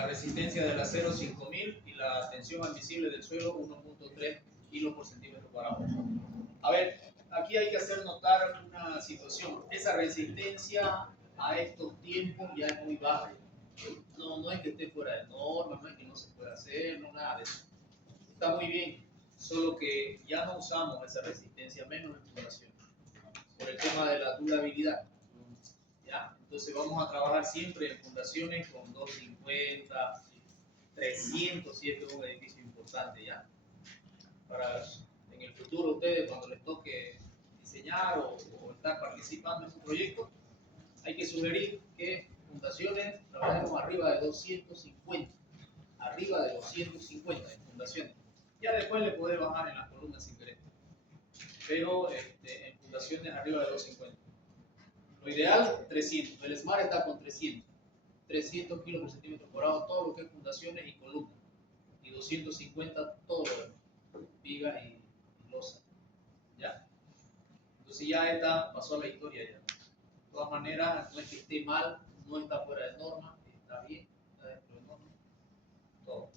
la resistencia del acero 5000 y la tensión admisible del suelo 1.3 kilos por centímetro cuadrado. A ver, aquí hay que hacer notar una situación. Esa resistencia a estos tiempos ya es muy baja. No es que esté fuera de norma, no es que no se pueda hacer, no nada de eso. Está muy bien, solo que ya no usamos esa resistencia, menos en fundación, por el tema de la durabilidad. ¿Ya? Entonces vamos a trabajar siempre en fundaciones con 250, 300, si este es un edificio importante, ¿ya? Para en el futuro ustedes, cuando les toque diseñar o estar participando en su proyecto, hay que sugerir que fundaciones trabajemos arriba de 250, arriba de 250 en fundaciones. Ya después le puede bajar en las columnas si querés, pero en fundaciones arriba de 250. Lo ideal, 300. El SMART está con 300. 300 kilos por centímetro cuadrado, todo lo que es fundaciones y columnas. Y 250 todo lo demás. Vigas y losa. ¿Ya? Entonces ya esta pasó a la historia ya. De todas maneras, no es que esté mal, no está fuera de norma, está bien, está dentro de norma. Todo.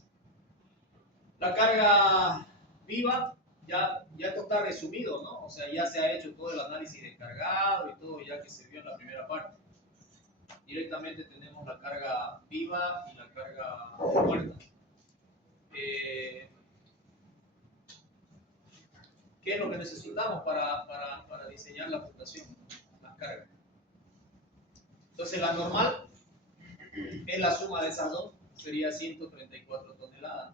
La carga viva, ya esto está resumido, ¿no? O sea, ya se ha hecho todo el análisis de cargado y todo ya que se vio en la primera parte. Directamente tenemos la carga viva y la carga muerta. ¿Qué es lo que necesitamos para diseñar la fundación? Las cargas. Entonces la normal es la suma de esas dos, sería 134 toneladas.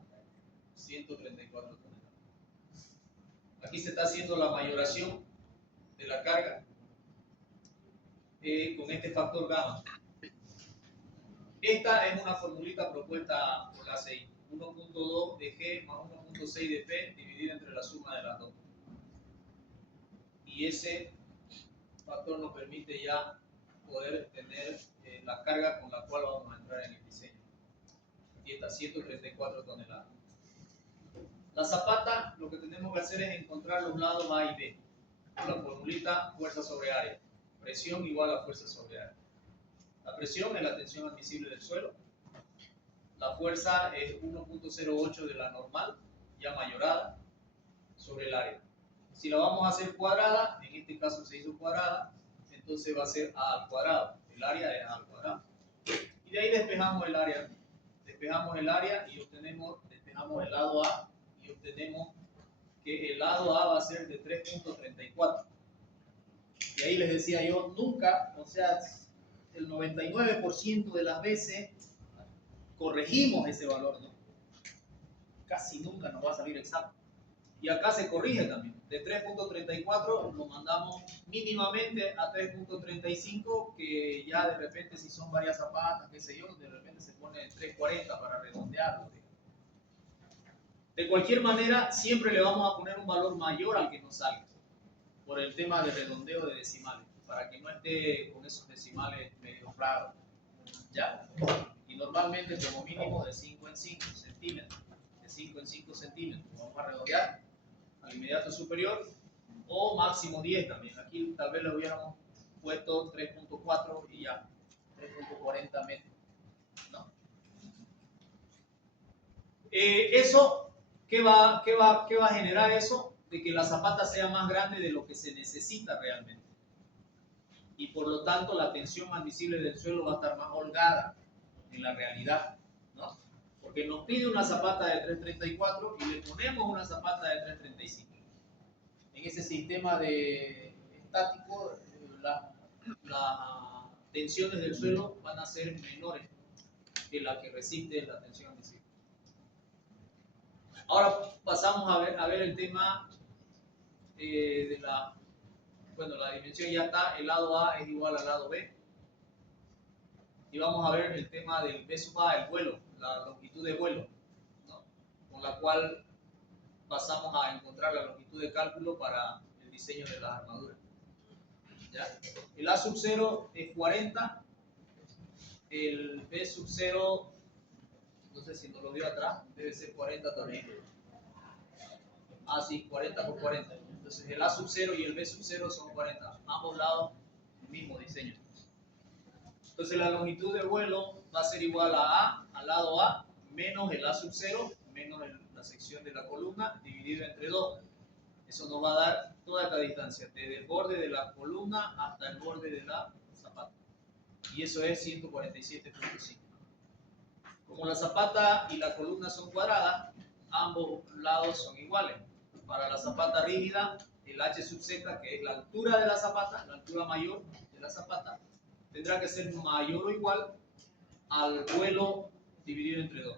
134 toneladas. Aquí se está haciendo la mayoración de la carga con este factor gamma. Esta es una formulita propuesta por la CI. 1.2 de G más 1.6 de P dividida entre la suma de las dos. Y ese factor nos permite ya poder tener la carga con la cual vamos a entrar en el diseño. Aquí está, 134 toneladas. La zapata, lo que tenemos que hacer es encontrar los lados A y B. La formulita fuerza sobre área. Presión igual a fuerza sobre área. La presión es la tensión admisible del suelo. La fuerza es 1.08 de la normal, ya mayorada, sobre el área. Si la vamos a hacer cuadrada, en este caso se hizo cuadrada, entonces va a ser A al cuadrado. El área es A al cuadrado. Y de ahí despejamos el área. Despejamos el área y despejamos el lado A y obtenemos que el lado A va a ser de 3.34. Y ahí les decía yo, nunca, o sea, el 99% de las veces corregimos ese valor, ¿no? Casi nunca nos va a salir exacto. Y acá se corrige también. De 3.34 lo mandamos mínimamente a 3.35, que ya de repente si son varias zapatas, qué sé yo, de repente se pone 3.40 para redondearlo. De cualquier manera, siempre le vamos a poner un valor mayor al que nos salga, por el tema de redondeo de decimales, para que no esté con esos decimales medio raros. ¿Ya? Y normalmente como mínimo de 5 en 5 centímetros, de 5 en 5 centímetros, vamos a redondear al inmediato superior, o máximo 10 también. Aquí tal vez le hubiéramos puesto 3.4 y ya, 3.40 metros. ¿No? Eso, ¿qué va a generar eso? De que la zapata sea más grande de lo que se necesita realmente. Y por lo tanto la tensión admisible del suelo va a estar más holgada en la realidad, ¿no? Porque nos pide una zapata de 334 y le ponemos una zapata de 335. En ese sistema de estático, las tensiones del suelo van a ser menores que la que resiste la tensión admisible. Ahora pasamos a ver el tema de la dimensión ya está, el lado A es igual al lado B. Y vamos a ver el tema del B sub A, el vuelo, la longitud de vuelo, ¿no? Con la cual pasamos a encontrar la longitud de cálculo para el diseño de las armaduras. ¿Ya? El A sub 0 es 40, el B sub 0, no sé si nos lo dio atrás, debe ser 40 también. Ah, sí, 40 por 40. Entonces el A sub 0 y el B sub 0 son 40. Ambos lados, el mismo diseño. Entonces la longitud de vuelo va a ser igual a A al lado A menos el A sub 0 menos la sección de la columna dividido entre 2. Eso nos va a dar toda esta distancia, desde el borde de la columna hasta el borde de la zapata. Y eso es 147.5. Como la zapata y la columna son cuadradas, ambos lados son iguales. Para la zapata rígida, el h sub z, que es la altura de la zapata, la altura mayor de la zapata, tendrá que ser mayor o igual al vuelo dividido entre 2.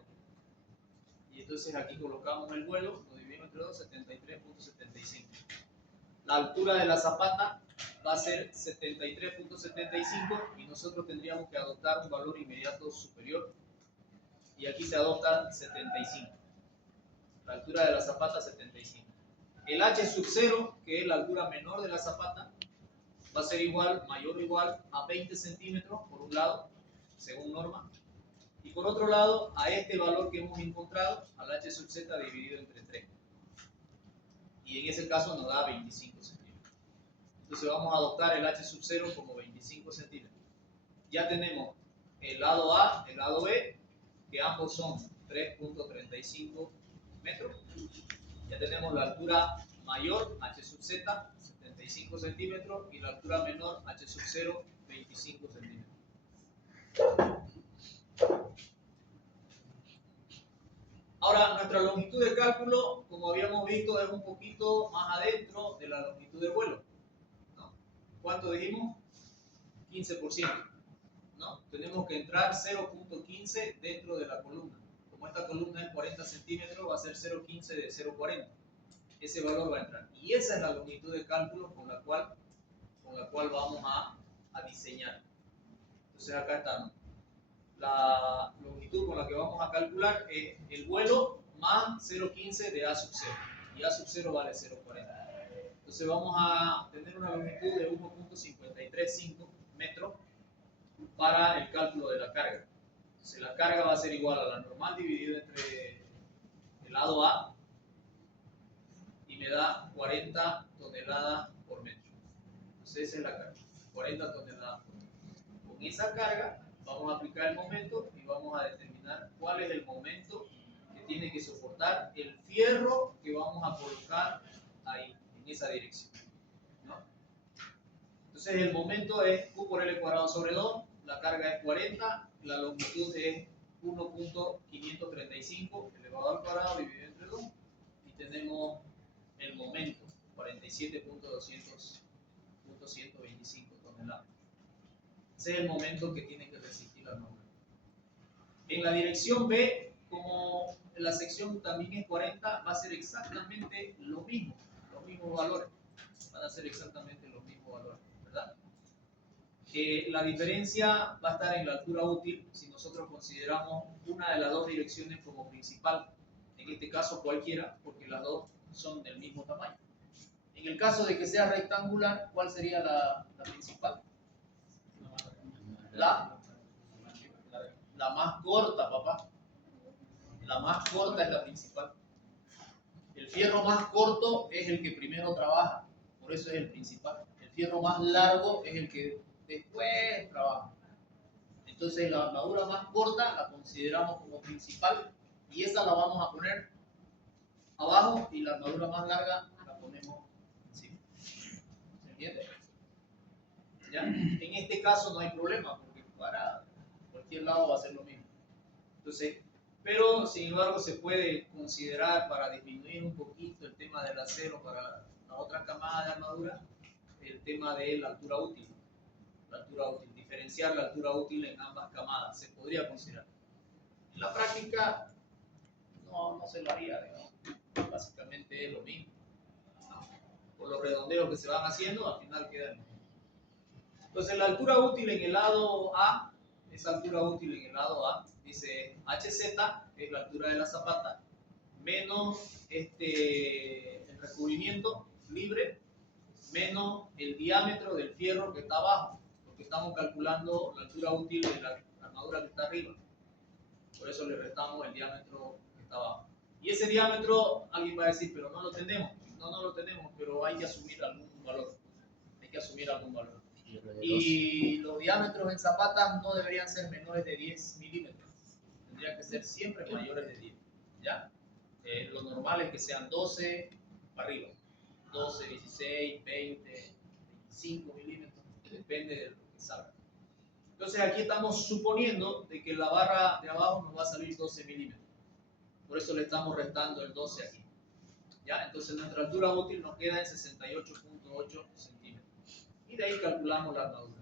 Y entonces aquí colocamos el vuelo, lo dividimos entre 2, 73.75. La altura de la zapata va a ser 73.75 y nosotros tendríamos que adoptar un valor inmediato superior. Y aquí se adopta 75. La altura de la zapata 75. El h sub 0, que es la altura menor de la zapata, va a ser igual, mayor o igual a 20 centímetros por un lado, según norma. Y por otro lado, a este valor que hemos encontrado, al h sub z dividido entre 3. Y en ese caso nos da 25 centímetros. Entonces vamos a adoptar el h sub 0 como 25 centímetros. Ya tenemos el lado A, el lado B, que ambos son 3.35 metros. Ya tenemos la altura mayor, h sub z, 75 centímetros, y la altura menor, h sub 0, 25 centímetros. Ahora, nuestra longitud de cálculo, como habíamos visto, es un poquito más adentro de la longitud de vuelo, ¿no? ¿Cuánto dijimos? 15%. ¿No? Tenemos que entrar 0.15 dentro de la columna. Como esta columna es 40 centímetros, va a ser 0.15 de 0.40. Ese valor va a entrar. Y esa es la longitud de cálculo con la cual vamos a diseñar. Entonces acá está, ¿no? La longitud con la que vamos a calcular es el vuelo más 0.15 de A sub 0. Y A sub 0 vale 0.40. Entonces vamos a tener una longitud de 1.535 metros para el cálculo de la carga. Entonces la carga va a ser igual a la normal dividido entre el lado A y me da 40 toneladas por metro. Entonces esa es la carga, 40 toneladas por metro. Con esa carga vamos a aplicar el momento y vamos a determinar cuál es el momento que tiene que soportar el fierro que vamos a colocar ahí, en esa dirección, ¿no? Entonces el momento es Q por L cuadrado sobre 2, la carga es 40, la longitud es 1.535 elevado al cuadrado dividido entre 2 y tenemos el momento 47.125 toneladas. Ese es el momento que tiene que resistir la norma. En la dirección B, como la sección también es 40, va a ser exactamente lo mismo, los mismos valores. Van a ser exactamente los mismos valores, ¿verdad? La diferencia va a estar en la altura útil si nosotros consideramos una de las dos direcciones como principal, en este caso cualquiera, porque las dos son del mismo tamaño. En el caso de que sea rectangular, ¿cuál sería la principal? La más corta, papá. La más corta es la principal. El fierro más corto es el que primero trabaja, por eso es el principal. El fierro más largo es el que después trabaja. Entonces la armadura más corta la consideramos como principal y esa la vamos a poner abajo y la armadura más larga la ponemos encima. ¿Se entiende? ¿Ya? En este caso no hay problema porque para cualquier lado va a ser lo mismo. Entonces, pero sin embargo se puede considerar para disminuir un poquito el tema del acero para la otra camada de armadura, el tema de la altura útil. La altura útil, diferenciar la altura útil en ambas camadas, se podría considerar. En la práctica no se lo haría, digamos. Básicamente es lo mismo, ¿no? Por los redondeos que se van haciendo, al final queda el mismo. Entonces la altura útil en el lado A, esa altura útil en el lado A, dice HZ, que es la altura de la zapata, menos el recubrimiento libre, menos el diámetro del fierro que está abajo, porque estamos calculando la altura útil de la armadura que está arriba. Por eso le restamos el diámetro que está abajo. Y ese diámetro, alguien va a decir, pero no lo tenemos. No lo tenemos, pero hay que asumir algún valor. Hay que asumir algún valor. Y los diámetros en zapatas no deberían ser menores de 10 milímetros. tendría que ser siempre mayores de 10. ¿Ya? Lo normal es que sean 12 para arriba. 12, 16, 20, 25 milímetros. Depende de lo que salga. Entonces aquí estamos suponiendo de que la barra de abajo nos va a salir 12 milímetros. Por eso le estamos restando el 12 aquí. ¿Ya? Entonces nuestra altura útil nos queda en 68.8 centímetros. Y de ahí calculamos la armadura.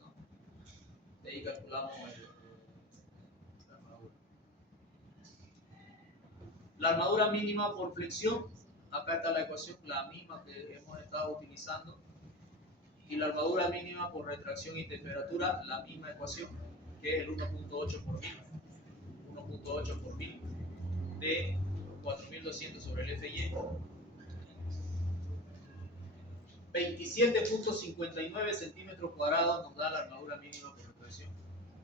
¿No? De ahí calculamos la armadura. La armadura mínima por flexión, acá está la ecuación, la misma que hemos estado utilizando. Y la armadura mínima por retracción y temperatura, la misma ecuación, que es el 1.8 por mil. 1.8 por mil de 4200 sobre el FY. 27.59 centímetros cuadrados nos da la armadura mínima por retracción.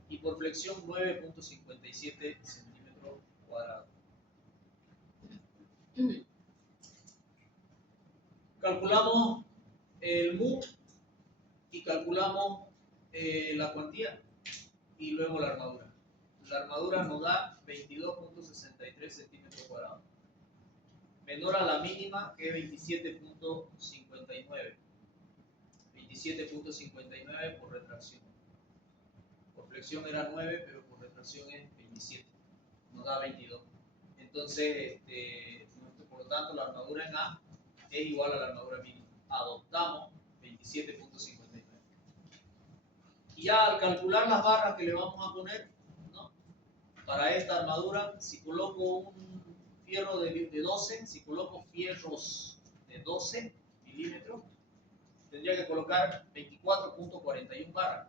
Y por flexión 9.57 centímetros cuadrados. Calculamos el mu y calculamos la cuantía y luego la armadura. La armadura nos da 22.63 centímetros cuadrados. Menor a la mínima, que es 27.59. 27.59 por retracción. Por flexión era 9, pero por retracción es 27. Nos da 22. Entonces, por lo tanto, la armadura en A es igual a la armadura mínima. Adoptamos 27.59. Y ya al calcular las barras que le vamos a poner, ¿no? Para esta armadura, si coloco un fierro de 12, si coloco fierros de 12 milímetros, tendría que colocar 24.41 barras.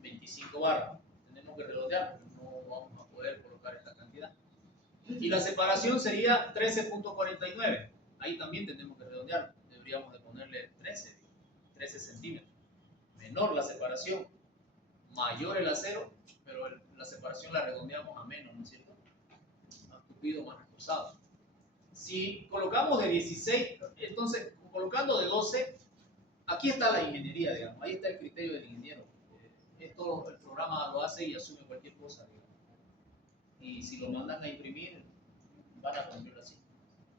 25 barras. Tenemos que redondear, porque no vamos a poder colocar esta cantidad. Y la separación sería 13.49. Ahí también tenemos que redondear. Deberíamos de ponerle 13 centímetros. Menor la separación, mayor el acero, pero la separación la redondeamos a menos, ¿no es cierto? Más tupido, más reforzado. Si colocamos de 16, entonces colocando de 12, aquí está la ingeniería, digamos, ahí está el criterio del ingeniero. Esto el programa lo hace y asume cualquier cosa, digamos. Y si lo mandan a imprimir, van a ponerlo así.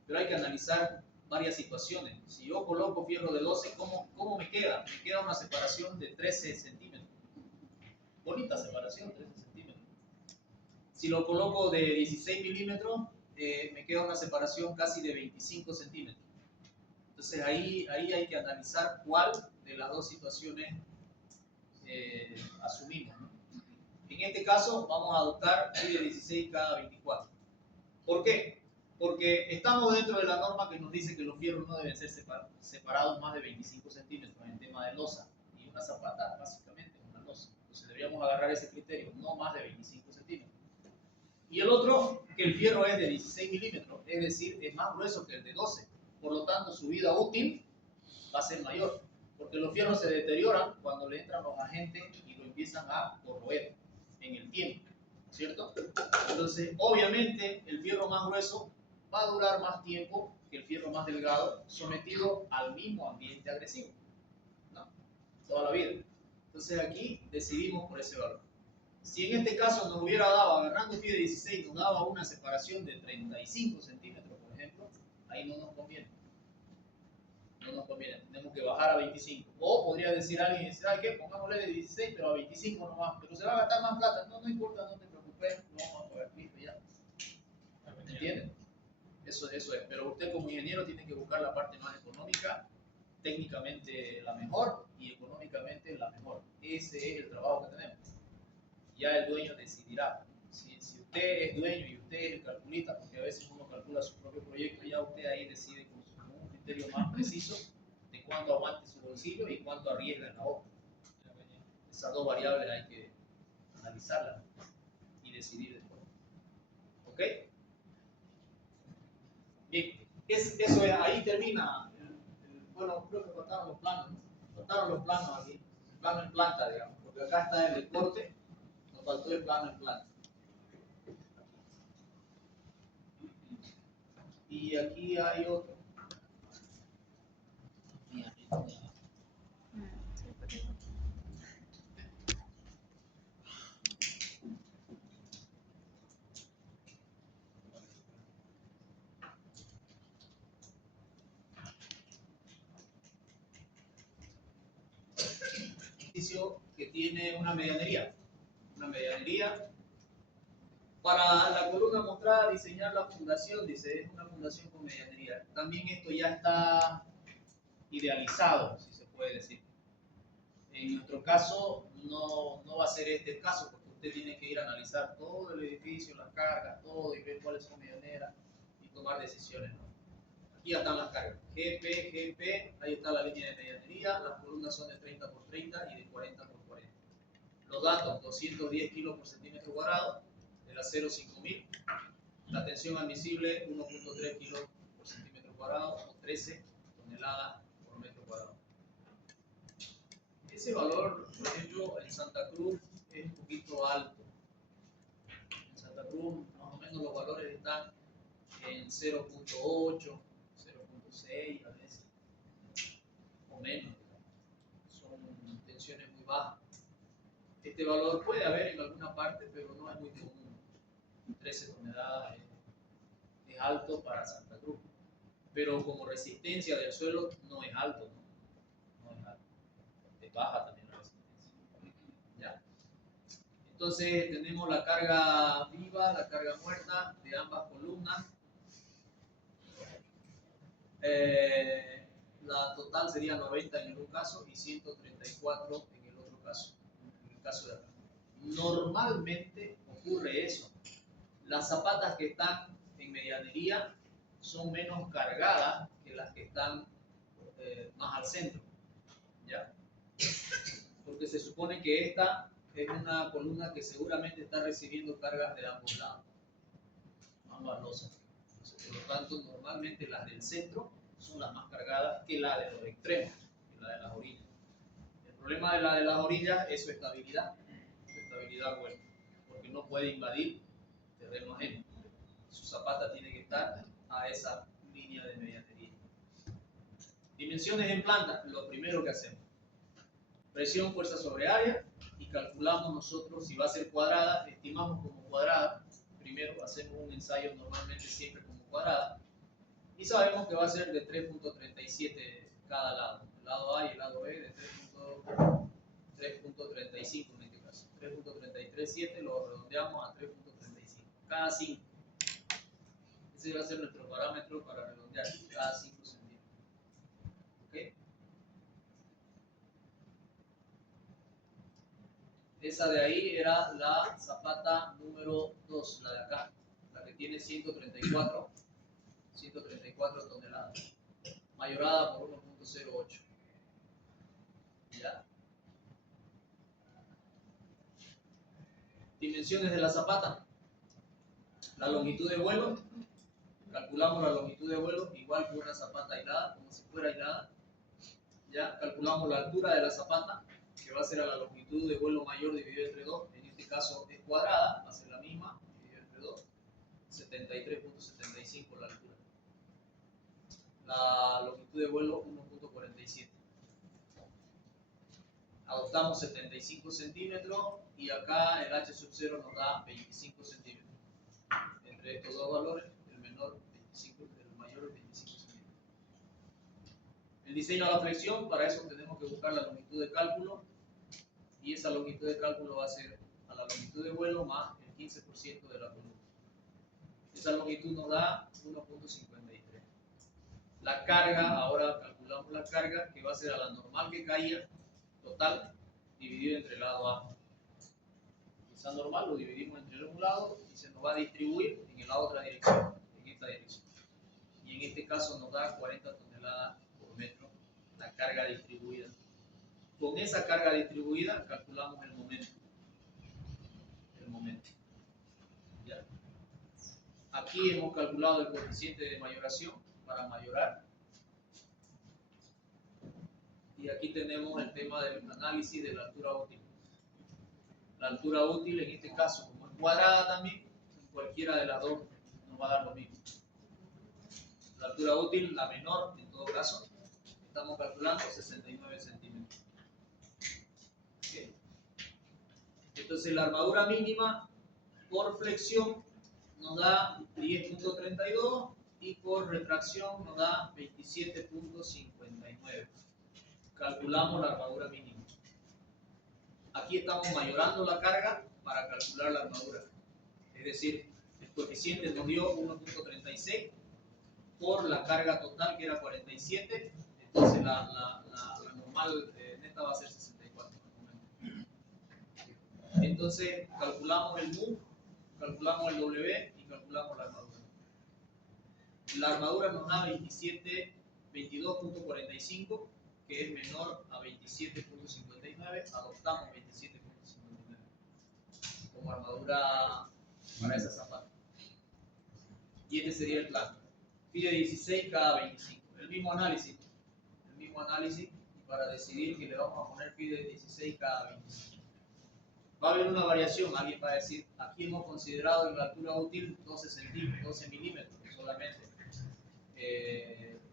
Pero hay que analizar varias situaciones. Si yo coloco fierro de 12, ¿cómo me queda? Me queda una separación de 13 centímetros. Bonita separación, 13 centímetros. Si lo coloco de 16 milímetros, me queda una separación casi de 25 centímetros. Entonces ahí hay que analizar cuál de las dos situaciones asumimos, ¿no? En este caso vamos a adoptar de 16 cada 24. ¿Por qué? Porque estamos dentro de la norma que nos dice que los fierros no deben ser separados más de 25 centímetros en tema de losa. Y una zapata básicamente es una losa. Entonces deberíamos agarrar ese criterio, no más de 25 centímetros. Y el otro, que el fierro es de 16 milímetros, es decir, es más grueso que el de 12. Por lo tanto, su vida útil va a ser mayor. Porque los fierros se deterioran cuando le entran los agentes y lo empiezan a corroer en el tiempo, ¿cierto? Entonces, obviamente, el fierro más grueso va a durar más tiempo que el fierro más delgado, sometido al mismo ambiente agresivo, ¿no? Toda la vida. Entonces aquí decidimos por ese valor. Si en este caso nos hubiera dado, agarrando el fierro de 16, nos daba una separación de 35 centímetros, por ejemplo, ahí no nos conviene. No nos conviene, tenemos que bajar a 25. O podría decir alguien, ¿sabe qué? Pongámosle de 16, pero a 25 nomás. Pero se va a gastar más plata. No importa, no te preocupes, lo vamos a pagar listo ya. ¿Me entienden? Eso es. Pero usted como ingeniero tiene que buscar la parte más económica, técnicamente la mejor y económicamente la mejor. Ese es el trabajo que tenemos. Ya el dueño decidirá. Si usted es dueño y usted es el calculista, porque a veces uno calcula su propio proyecto, ya usted ahí decide con un criterio más preciso de cuánto aguante su bolsillo y cuánto arriesga en la obra. Esas dos variables hay que analizarlas y decidir después. ¿Ok? Bien, eso es, ahí termina. Bueno, creo que faltaron los planos, ¿no? Faltaron los planos aquí, el plano en planta, digamos, porque acá está el corte, nos faltó el plano en planta. Y aquí hay otro. que tiene una medianería. Una medianería. Para la columna mostrada, diseñar la fundación, dice, es una fundación con medianería. También esto ya está idealizado, si se puede decir. En nuestro caso, no va a ser este el caso, porque usted tiene que ir a analizar todo el edificio, las cargas, todo, y ver cuáles son medianeras y tomar decisiones, ¿no? Aquí ya están las cargas. GP, ahí está la línea de medianería, las columnas son de 30 por 30 y de 40 por 40. Los datos, 210 kilos por centímetro cuadrado, el acero 5000, la tensión admisible 1.3 kilos por centímetro cuadrado o 13 toneladas por metro cuadrado. Ese valor, por ejemplo, en Santa Cruz es un poquito alto. En Santa Cruz, más o menos, los valores están en 0.8, 0.6 a veces, o menos. Son tensiones muy bajas. Este valor puede haber en alguna parte, pero no es muy común. 13 toneladas es alto para Santa Cruz, pero como resistencia del suelo no es alto, no es alto. Es baja también la resistencia. ¿Ya? Entonces tenemos la carga viva, la carga muerta de ambas columnas. La total sería 90 en un caso y 134 en el otro caso, en el caso de acá. Normalmente ocurre eso. Las zapatas que están en medianería son menos cargadas que las que están más al centro, ¿ya? Porque se supone que esta es una columna que seguramente está recibiendo cargas de ambos lados, ambas losas. Por lo tanto, normalmente las del centro son las más cargadas que las de los extremos, que la de las orillas. El problema de la de las orillas es su estabilidad buena, porque no puede invadir terreno ajeno. Su zapata tiene que estar a esa línea de medianería. Dimensiones en planta, lo primero que hacemos. Presión, fuerza sobre área, y calculamos nosotros si va a ser cuadrada, estimamos como cuadrada. Primero hacemos un ensayo normalmente siempre como cuadrada, y sabemos que va a ser de 3.37 cada lado. El lado A y el lado B de 3.35 en este caso. 3.337 lo redondeamos a 3.35. Cada 5. Ese va a ser nuestro parámetro para redondear, cada 5 centímetros. ¿Okay? Esa de ahí era la zapata número 2, la de acá, la que tiene 134 toneladas, mayorada por 1.08. ¿Ya? Dimensiones de la zapata. La longitud de vuelo. Calculamos la longitud de vuelo igual que una zapata aislada, como si fuera aislada. Ya calculamos la altura de la zapata, que va a ser a la longitud de vuelo mayor dividido entre 2. En este caso es cuadrada, va a ser la misma, dividido entre 2. 73.75 la altura. La longitud de vuelo 1.47. Adoptamos 75 centímetros y acá el H sub 0 nos da 25 centímetros. Entre estos dos valores, el menor 25, el mayor 25 centímetros. El diseño a la flexión, para eso tenemos que buscar la longitud de cálculo, y esa longitud de cálculo va a ser a la longitud de vuelo más el 15% de la columna. Esa longitud nos da 1.53. La carga, ahora calculamos la carga, que va a ser a la normal que caía, total, dividido entre el lado A. Esa normal lo dividimos entre un lado y se nos va a distribuir en la otra dirección, en esta dirección. Y en este caso nos da 40 toneladas por metro la carga distribuida. Con esa carga distribuida calculamos el momento. ¿Ya? Aquí hemos calculado el coeficiente de mayoración para mayorar. Y aquí tenemos el tema del análisis de la altura útil. La altura útil en este caso, como es cuadrada también, cualquiera de las dos nos va a dar lo mismo. La altura útil, la menor en todo caso, estamos calculando 69 centímetros. Okay. Entonces la armadura mínima por flexión nos da 10.32 y por retracción nos da 27.59. Calculamos la armadura mínima. aquí estamos mayorando la carga para calcular la armadura. Es decir, el coeficiente nos dio 1.36 por la carga total que era 47, entonces la normal neta va a ser 64. Entonces calculamos el mu, calculamos el W y calculamos la armadura. La armadura nos da 22.45, que es menor a 27.59, adoptamos 27.59 como armadura para esa zapata. Y este sería el plan. Pide 16 cada 25. El mismo análisis, y para decidir que le vamos a poner pide 16 cada 25. Va a haber una variación, alguien va a decir, aquí hemos considerado en la altura útil 12 milímetros solamente.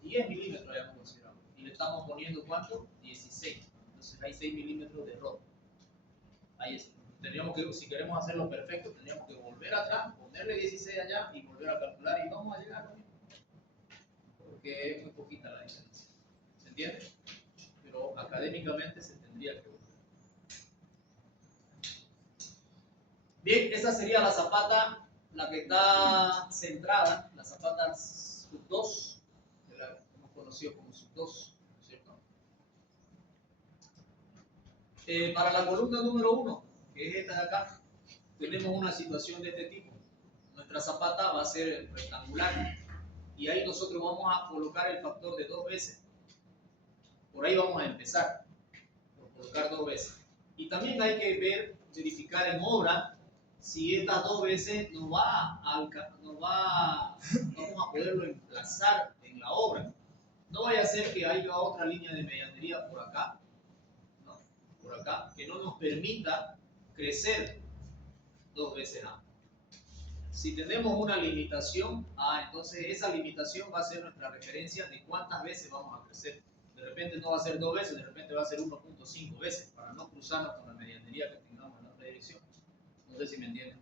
10 milímetros habíamos considerado. Y le estamos poniendo ¿cuánto? 16. Entonces hay 6 milímetros de error. Ahí es. Tendríamos que, si queremos hacerlo perfecto, tendríamos que volver atrás, ponerle 16 allá y volver a calcular y vamos a llegar a lo mismo. Porque es muy poquita la diferencia. ¿Se entiende? Pero académicamente se tendría que volver. Bien, esa sería la zapata, la que está centrada, la zapata sub 2, que la hemos conocido como sub 2, ¿cierto? Para la columna número 1, que es esta de acá, tenemos una situación de este tipo. Nuestra zapata va a ser rectangular y ahí nosotros vamos a colocar el factor de 2 veces. Por ahí vamos a empezar, por colocar 2 veces. Y también hay que verificar en obra si estas 2 veces vamos a poderlo emplazar en la obra. No vaya a ser que haya otra línea de medianería por acá, ¿no? Por acá, que no nos permita crecer 2 veces A. Si tenemos una limitación A, entonces esa limitación va a ser nuestra referencia de cuántas veces vamos a crecer. De repente no va a ser 2 veces, de repente va a ser 1.5 veces, para no cruzarnos con la medianería que tengamos en la otra dirección. No sé si me entienden.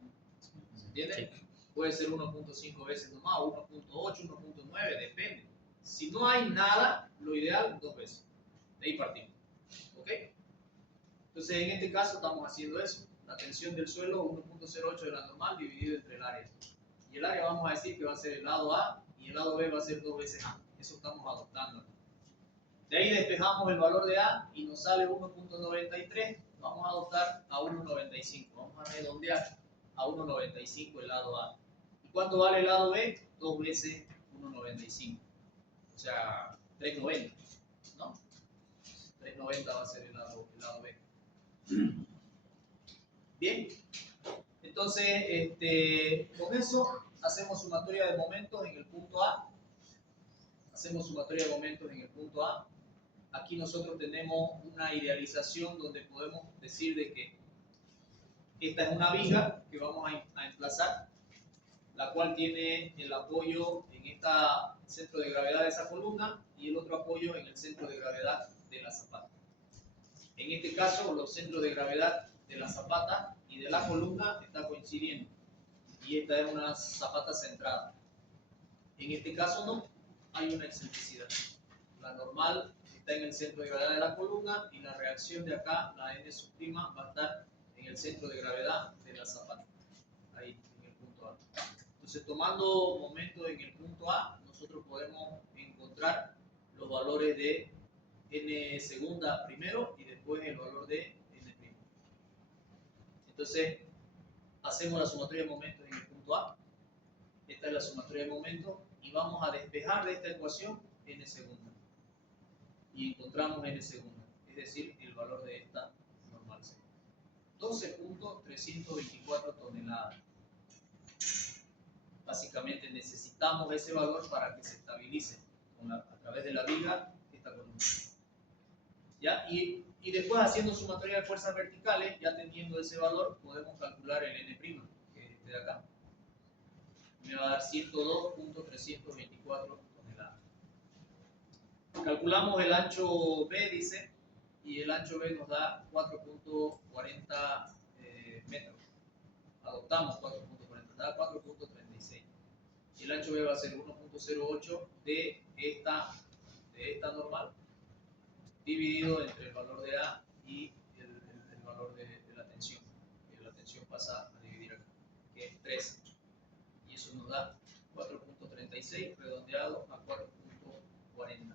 ¿Se entiende? Sí. Puede ser 1.5 veces nomás, 1.8, 1.9, depende. Si no hay nada, lo ideal 2 veces. De ahí partimos. ¿Ok? Entonces, en este caso estamos haciendo eso. La tensión del suelo, 1.08 de la normal dividido entre el área. Y el área vamos a decir que va a ser el lado A y el lado B va a ser 2 veces A. Eso estamos adoptando. De ahí despejamos el valor de A y nos sale 1.93. Vamos a adoptar a 1.95. Vamos a redondear a 1.95 el lado A. ¿Y cuánto vale el lado B? 2 veces 1.95. O sea, 3.90. ¿No? 3.90 va a ser el lado B. Bien. Entonces, con eso hacemos sumatoria de momentos en el punto A. Aquí nosotros tenemos una idealización donde podemos decir de que esta es una viga que vamos a emplazar, la cual tiene el apoyo en este centro de gravedad de esa columna y el otro apoyo en el centro de gravedad de la zapata. En este caso, los centros de gravedad de la zapata y de la columna están coincidiendo y esta es una zapata centrada. En este caso no, hay una excentricidad. La normal está en el centro de gravedad de la columna y la reacción de acá, la N sub' va a estar en el centro de gravedad de la zapata, ahí en el punto A. Entonces, tomando momentos en el punto A, nosotros podemos encontrar los valores de N segunda primero y después el valor de N primo. Entonces, hacemos la sumatoria de momentos en el punto A. Esta es la sumatoria de momentos y vamos a despejar de esta ecuación N segunda. Y encontramos N segunda, es decir, el valor de esta normal segunda. 12.324 toneladas. Básicamente necesitamos ese valor para que se estabilice a través de la viga esta columna. ¿Ya? Y después haciendo sumatoria de fuerzas verticales, ya teniendo ese valor, podemos calcular el N', que es este de acá. Me va a dar 102.324 toneladas. Calculamos el ancho B, dice, y el ancho B nos da 4.40 metros. Adoptamos 4.40, da 4.36. Y el ancho B va a ser 1.08 de esta normal, dividido entre el valor de A y el valor de pasa a dividir acá, que es 13. Y eso nos da 4.36 redondeado a 4.40.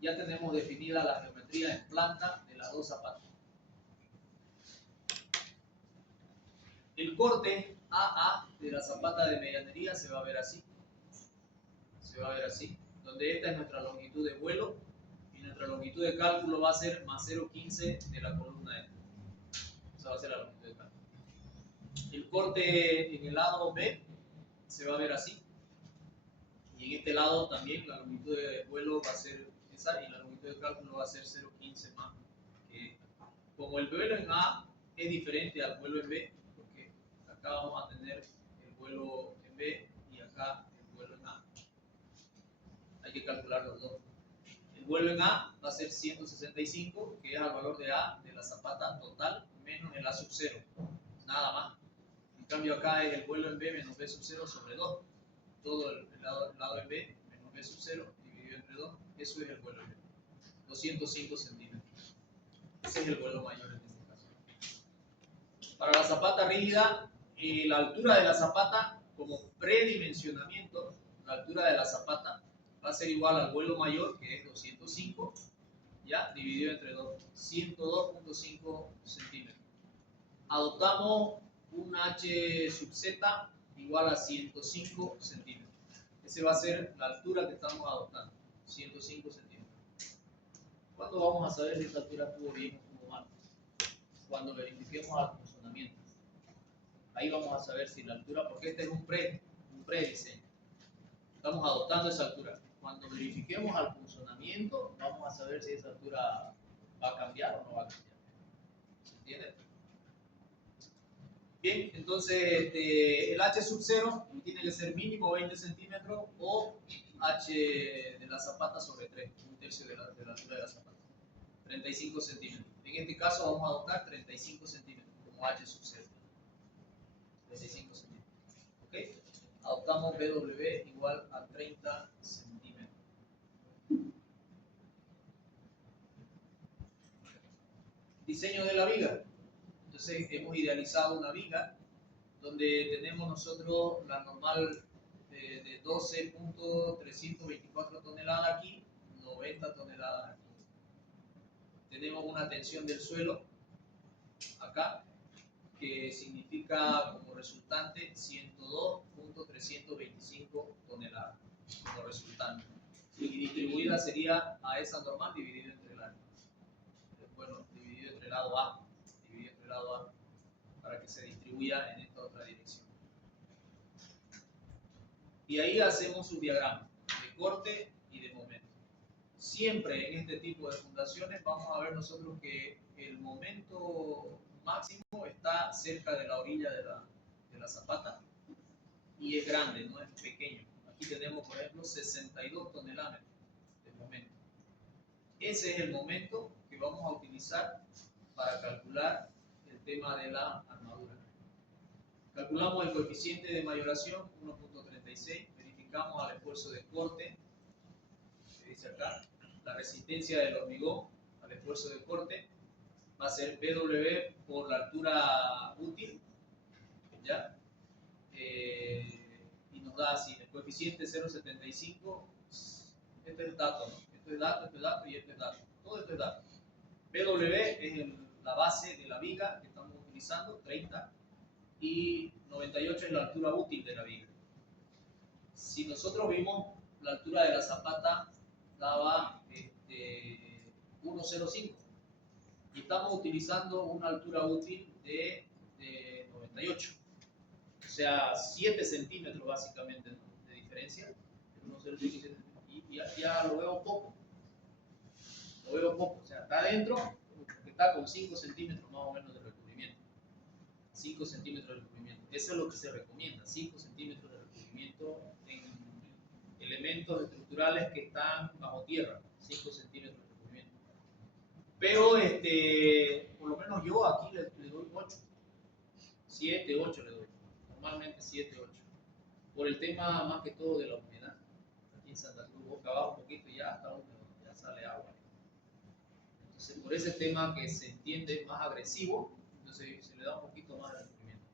Ya tenemos definida la geometría en planta de las dos zapatas. El corte AA de la zapata de medianería se va a ver así. Se va a ver así. Donde esta es nuestra longitud de vuelo y nuestra longitud de cálculo va a ser más 0.15 de la columna esta. Esa va a ser la longitud de cálculo. El corte en el lado B se va a ver así. Y en este lado también la longitud de vuelo va a ser esa y la longitud de cálculo va a ser 0.15 más que esta. Como el vuelo en A es diferente al vuelo en B, porque acá vamos a tener el vuelo en B y acá el vuelo en A. Hay que calcular los dos. El vuelo en A va a ser 165, que es el valor de A de la zapata total menos el A sub 0. Nada más. En cambio acá es el vuelo en B menos B sub 0 sobre 2. Todo el lado en B menos B sub 0 dividido entre 2. Eso es el vuelo en B. 205 centímetros. Ese es el vuelo mayor en este caso. Para la zapata rígida, la altura de la zapata como predimensionamiento, la altura de la zapata va a ser igual al vuelo mayor, que es 205, ya dividido entre 2, 102.5 centímetros. Adoptamos un H sub z igual a 105 centímetros. Esa va a ser la altura que estamos adoptando, 105 centímetros. ¿Cuándo vamos a saber si esta altura estuvo bien o estuvo mal? Cuando verifiquemos el funcionamiento. Ahí vamos a saber si la altura, porque este es un prediseño. Estamos adoptando esa altura. Cuando verifiquemos el funcionamiento, vamos a saber si esa altura va a cambiar o no va a cambiar. ¿Se entiende? Bien, entonces el H sub 0 tiene que ser mínimo 20 centímetros o H de la zapata sobre 3, un tercio de la altura de la zapata. 35 centímetros. En este caso vamos a adoptar 35 centímetros como H sub 0. 35 centímetros. ¿Ok? Adoptamos BW igual a 30 centímetros. Diseño de la viga. Entonces hemos idealizado una viga donde tenemos nosotros la normal de 12.324 toneladas aquí, 90 toneladas aquí. Tenemos una tensión del suelo acá, que significa como resultante 102.325 toneladas como resultante. Y distribuida sería a esa normal dividido entre el lado. Bueno, dividido entre el lado A. Dividido entre el lado A para que se distribuya en esta otra dirección. Y ahí hacemos un diagrama de corte y de momento. Siempre en este tipo de fundaciones vamos a ver nosotros que el momento máximo está cerca de la orilla de la zapata y es grande, no es pequeño. Aquí tenemos, por ejemplo, 62 toneladas de momento. Ese es el momento que vamos a utilizar para calcular el tema de la armadura. Calculamos el coeficiente de mayoración 1.36, verificamos al esfuerzo de corte, que dice acá, la resistencia del hormigón al esfuerzo de corte va a ser BW por la altura útil, ¿ya? Y nos da así, el coeficiente 0.75, este es dato, ¿no? Esto es dato y esto es dato, todo esto es dato. BW es la base de la viga que estamos utilizando, 30, y 98 es la altura útil de la viga. Si nosotros vimos la altura de la zapata daba 1.05 y estamos utilizando una altura útil de 98, o sea 7 centímetros básicamente, ¿no?, de diferencia, 1.05, y ya lo veo poco, o sea está adentro porque está con 5 centímetros más o menos de recubrimiento. 5 centímetros de recubrimiento. Eso es lo que se recomienda, 5 centímetros de recubrimiento en elementos estructurales que están bajo tierra, 5 centímetros de recubrimiento. Pero por lo menos yo aquí le doy 8, 7, 8 le doy, normalmente 7, 8, por el tema más que todo de la humedad. Aquí en Santa Cruz, boca abajo un poquito y ya está húmedo, ya sale agua. Entonces, por ese tema que se entiende más agresivo, se le da un poquito más de recubrimiento.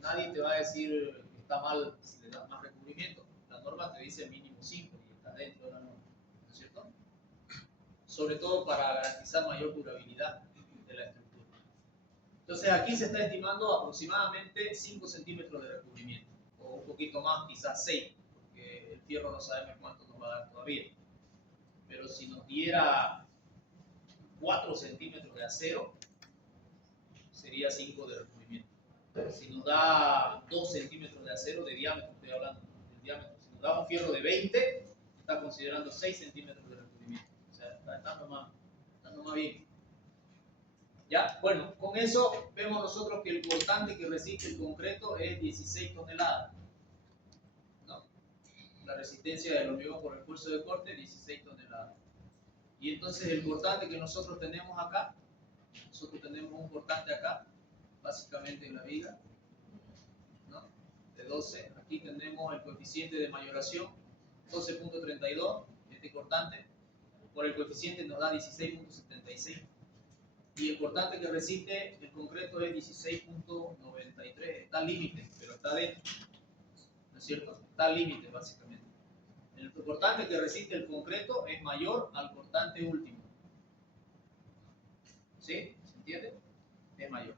Nadie te va a decir que está mal si le das más recubrimiento. La norma te dice mínimo 5 y está dentro de la norma, ¿no es cierto? Sobre todo para garantizar mayor durabilidad de la estructura. Entonces aquí se está estimando aproximadamente 5 centímetros de recubrimiento, o un poquito más, quizás 6, porque el fierro no sabemos cuánto nos va a dar todavía. Pero si nos diera 4 centímetros de acero, sería 5 de recubrimiento. Si nos da 2 centímetros de acero de diámetro, estoy hablando del diámetro, si nos da un fierro de 20, está considerando 6 centímetros de recubrimiento. O sea, está estando más bien. ¿Ya? Bueno, con eso vemos nosotros que el cortante que resiste el concreto es 16 toneladas. ¿No? La resistencia del hormigón por esfuerzo de corte es 16 toneladas. Y entonces el cortante que nosotros tenemos acá, nosotros tenemos un cortante acá, básicamente en la viga, ¿no? De 12. Aquí tenemos el coeficiente de mayoración, 12.32, este cortante. Por el coeficiente nos da 16.76. Y el cortante que resiste el concreto es 16.93. Está al límite, pero está dentro. ¿No es cierto? Está al límite, básicamente. El cortante que resiste el concreto es mayor al cortante último. ¿Sí? ¿Se entiende? Es mayor.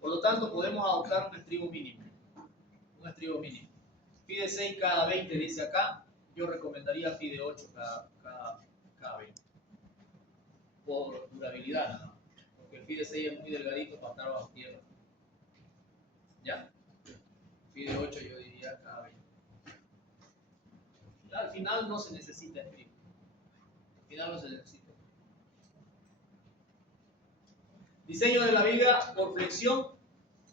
Por lo tanto, podemos adoptar un estribo mínimo. Un estribo mínimo. Phi de 6 cada 20 dice acá. Yo recomendaría Phi de 8 cada 20. Por durabilidad, nada más. Porque el Phi de 6 es muy delgadito para estar bajo tierra. ¿Ya? Phi de 8 yo diría cada 20. Al final no se necesita estribo. Al final no se necesita. Diseño de la viga por flexión.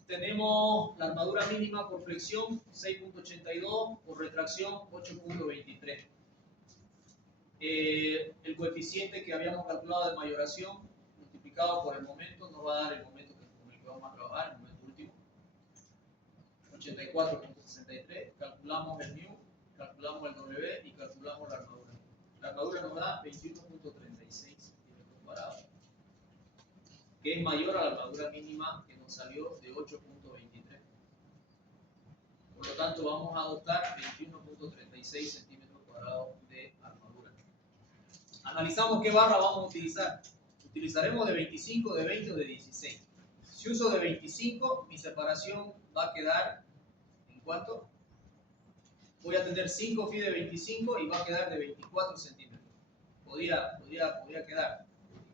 Tenemos la armadura mínima por flexión 6.82, por retracción 8.23. El coeficiente que habíamos calculado de mayoración multiplicado por el momento nos va a dar el momento con el que vamos a trabajar, el momento último. 84.63. Calculamos el mu, calculamos el w y calculamos la armadura. La armadura nos da 21.36 centímetros cuadrados, que es mayor a la armadura mínima que nos salió de 8.23. Por lo tanto, vamos a adoptar 21.36 centímetros cuadrados de armadura. Analizamos qué barra vamos a utilizar. Utilizaremos de 25, de 20 o de 16. Si uso de 25, mi separación va a quedar ¿en cuánto? Voy a tener 5 Phi de 25 y va a quedar de 24 centímetros. Podría quedar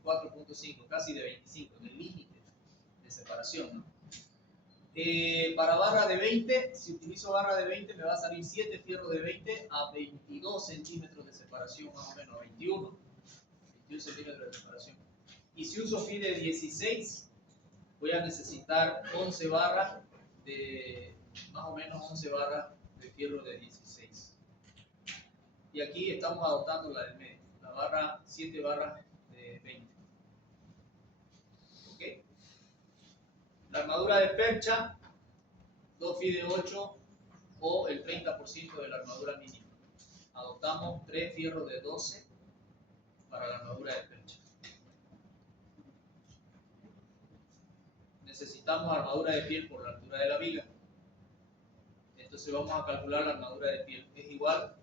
24.5, casi de 25, en el límite de separación, ¿no? Para barra de 20, si utilizo barra de 20 me va a salir 7 fierros de 20 a 22 centímetros de separación, más o menos, 21 centímetros de separación. Y si uso Phi de 16, voy a necesitar 11 barras de, más o menos 11 barras de fierro de 16. Y aquí estamos adoptando la del medio, la barra, 7 barras de 20. ¿Ok? La armadura de percha, 2 Phi de 8 o el 30% de la armadura mínima. Adoptamos 3 fierros de 12 para la armadura de percha. Necesitamos armadura de piel por la altura de la viga. Entonces vamos a calcular la armadura de piel. Es igual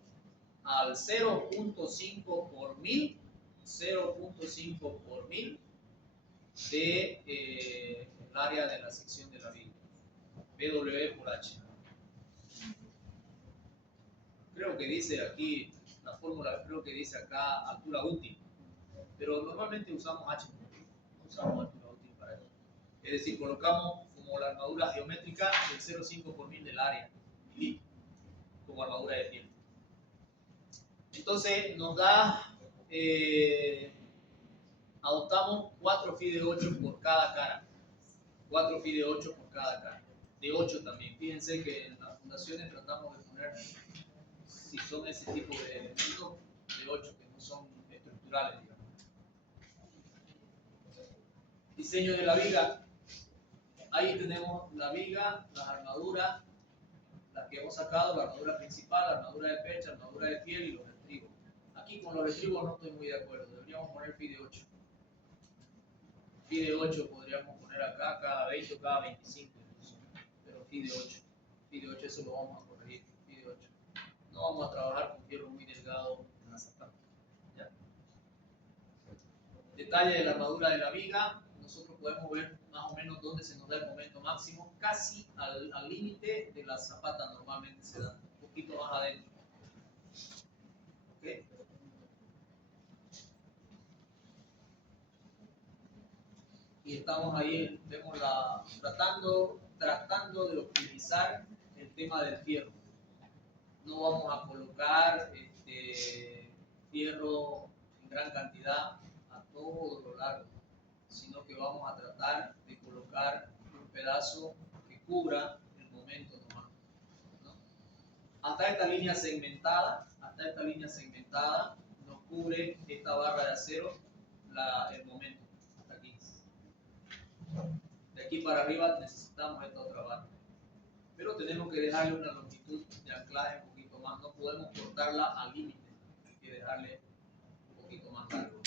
al 0.5 por 1000, 0.5 por 1000 de el área de la sección de la viga. BW por H. Creo que dice aquí, la fórmula creo que dice acá altura útil, pero normalmente usamos H, no usamos altura útil para eso. Es decir, colocamos como la armadura geométrica el 0.5 por 1000 del área, como armadura de piel. Entonces nos da, adoptamos 4 Phi de 8 por cada cara, 4 Phi de 8 por cada cara, de 8 también. Fíjense que en las fundaciones tratamos de poner, si son ese tipo de elementos, de 8, que no son estructurales, digamos. Diseño de la viga. Ahí tenemos la viga, las armaduras, las que hemos sacado, la armadura principal, la armadura de percha, la armadura de piel y los estribos. Aquí con los estribos no estoy muy de acuerdo, deberíamos poner Phi de 8. Phi Phi de 8 podríamos poner acá, cada 20 o cada 25. Pero Phi de 8. Phi de 8, eso lo vamos a corregir. Phi de 8. No vamos a trabajar con fierro muy delgado en la zapata. ¿Ya? Detalle de la armadura de la viga. Nosotros podemos ver más o menos dónde se nos da el momento máximo. Casi al límite de la zapata normalmente se da. Un poquito más adentro. ¿Okay? Y estamos ahí, vemos tratando de optimizar el tema del fierro. No vamos a colocar fierro en gran cantidad a todo lo largo, sino que vamos a tratar de colocar un pedazo que cubra el momento nomás, ¿no? Hasta esta línea segmentada nos cubre esta barra de acero el momento. De aquí para arriba necesitamos esta otra barra, pero tenemos que dejarle una longitud de anclaje un poquito más. No podemos cortarla al límite, hay que dejarle un poquito más largo.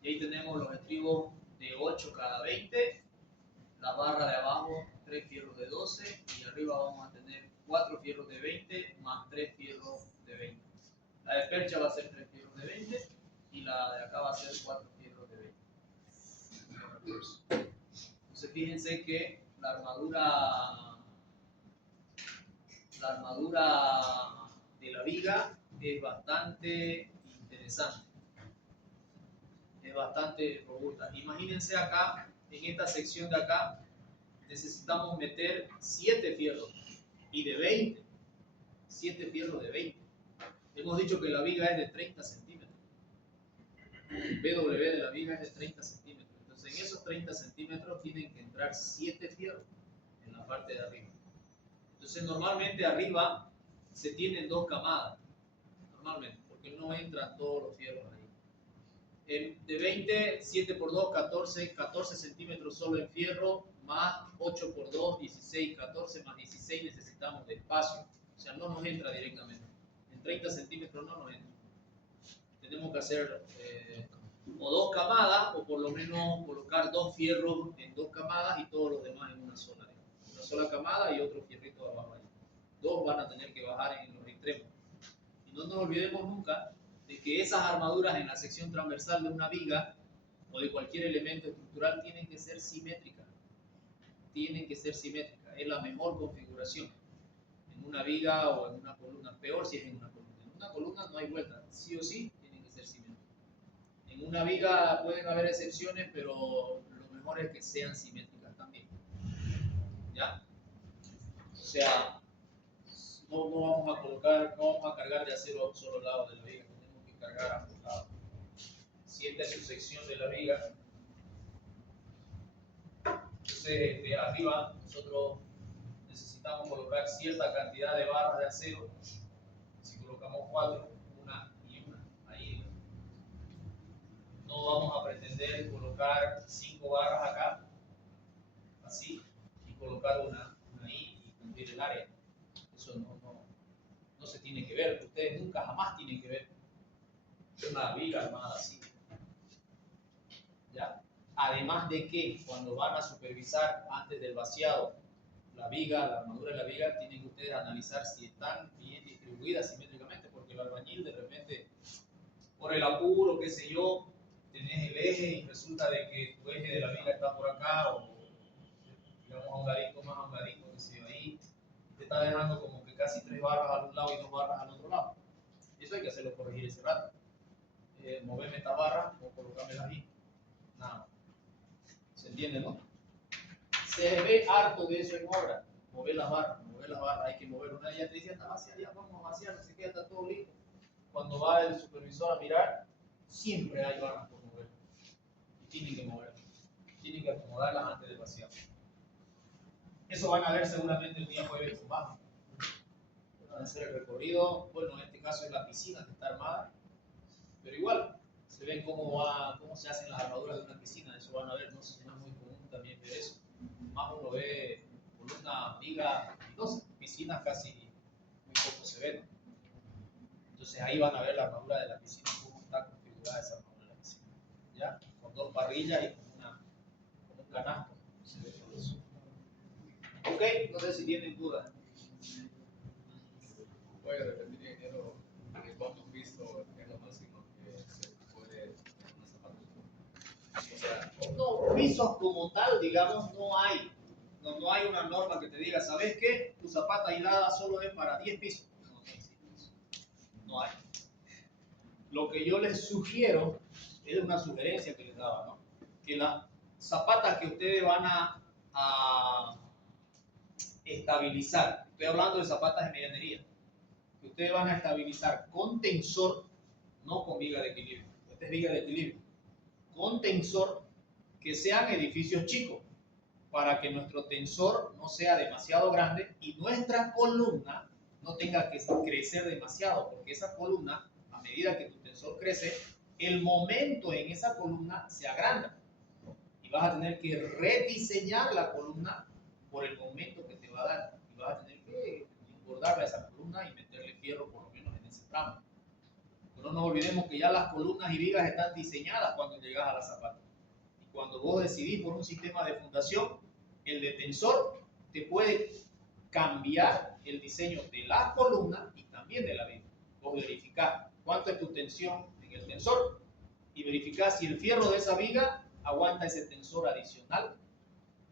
Y ahí tenemos los estribos de 8 cada 20, la barra de abajo 3 fierros de 12 y arriba vamos a tener 4 fierros de 20 más 3 fierros de 20. La de percha va a ser 3 fierros de 20 y la de acá va a ser 4 fierros de 20. Entonces fíjense que la armadura de la viga es bastante interesante, es bastante robusta. Imagínense acá, en esta sección de acá, necesitamos meter 7 fierros y de 20, 7 fierros de 20. Hemos dicho que la viga es de 30 centímetros. El BW de la viga es de 30 centímetros. Entonces en esos 30 centímetros tienen que entrar 7 fierros en la parte de arriba. Entonces normalmente arriba se tienen 2 camadas, normalmente, porque no entran todos los fierros ahí. De 20, 7 por 2, 14 centímetros solo en fierro, más 8 por 2, 16, 14 más 16 necesitamos de espacio, o sea, no nos entra directamente. En 30 centímetros no nos entra. Tenemos que hacer o 2 camadas, o por lo menos colocar 2 fierros en 2 camadas y todos los demás en una sola. Una sola camada y otro fierrito abajo ahí. 2 van a tener que bajar en los extremos. Y no nos olvidemos nunca de que esas armaduras en la sección transversal de una viga o de cualquier elemento estructural tienen que ser simétricas. Tienen que ser simétricas. Es la mejor configuración. En una viga o en una columna. Peor si es en una columna. En una columna no hay vuelta. Sí o sí tienen que ser simétricas. En una viga pueden haber excepciones, pero lo mejor es que sean simétricas también. ¿Ya? O sea, no vamos a colocar, no vamos a cargar de acero a un solo lado de la viga, tenemos que cargar a ambos lados. Si esta es su sección de la viga, entonces de arriba nosotros necesitamos colocar cierta cantidad de barras de acero. Si colocamos 4, una y una, ahí no vamos a pretender colocar 5 barras acá, así, y colocar una ahí y cumplir el área. Eso no se tiene que ver. Ustedes nunca jamás tienen que ver una viga armada así. ¿Ya? Además de que cuando van a supervisar antes del vaciado la viga, la armadura de la viga, tienen que ustedes analizar si están bien distribuidas simétricamente, porque el albañil de repente, por el apuro, qué sé yo, tenés el eje y resulta de que tu eje de la viga está por acá, o digamos a un ladito más, a un ladito, qué sé yo, ahí te está dejando como que casi 3 barras al un lado y 2 barras al otro lado. Eso hay que hacerlo corregir ese rato. Moverme esta barra o colocármela ahí. Nada. ¿Se entiende, no? Se ve harto de eso en obra. Mover las barras, hay que mover. Una de ellas te dice, está vacía, ya vamos a vaciar, no sé qué, está todo listo. Cuando va el supervisor a mirar, siempre hay barras por mover. Y tienen que mover. Tienen que acomodarlas antes de vaciar. Eso van a ver seguramente el día jueves con baja. Van a hacer el recorrido. Bueno, en este caso es la piscina que está armada. Pero igual, se ven cómo se hacen las armaduras de una piscina. Eso van a ver, no es muy común también ver eso. Más uno ve columna, viga, piscinas casi muy poco se ven. Entonces ahí van a ver la armadura de la piscina, cómo está configurada esa armadura de la piscina. ¿Ya? Con 2 parrillas y con canasto. Ok, no sé si tienen dudas. Puede depender de dinero de cuánto piso es lo máximo que se puede tener una zapata. O sea, No, pisos como tal, digamos, no hay. No hay una norma que te diga, ¿sabes qué? Tu zapata aislada solo es para 10 pisos. No existe eso. No hay. Lo que yo les sugiero, es una sugerencia que les daba, ¿no? Que las zapatas que ustedes van a estabilizar, estoy hablando de zapatas de medianería, que ustedes van a estabilizar con tensor, no con viga de equilibrio. Esta es viga de equilibrio. Con tensor, que sean edificios chicos, para que nuestro tensor no sea demasiado grande y nuestra columna no tenga que crecer demasiado, porque esa columna, a medida que tu tensor crece, el momento en esa columna se agranda y vas a tener que rediseñar la columna por el momento que te va a dar y vas a tener que engordarla a esa columna y meterle fierro por lo menos en ese tramo. No nos olvidemos que ya las columnas y vigas están diseñadas cuando llegas a la zapata. Y cuando vos decidís por un sistema de fundación, el de tensor te puede cambiar el diseño de la columna y también de la viga. Vos verificás cuánto es tu tensión en el tensor y verificás si el fierro de esa viga aguanta ese tensor adicional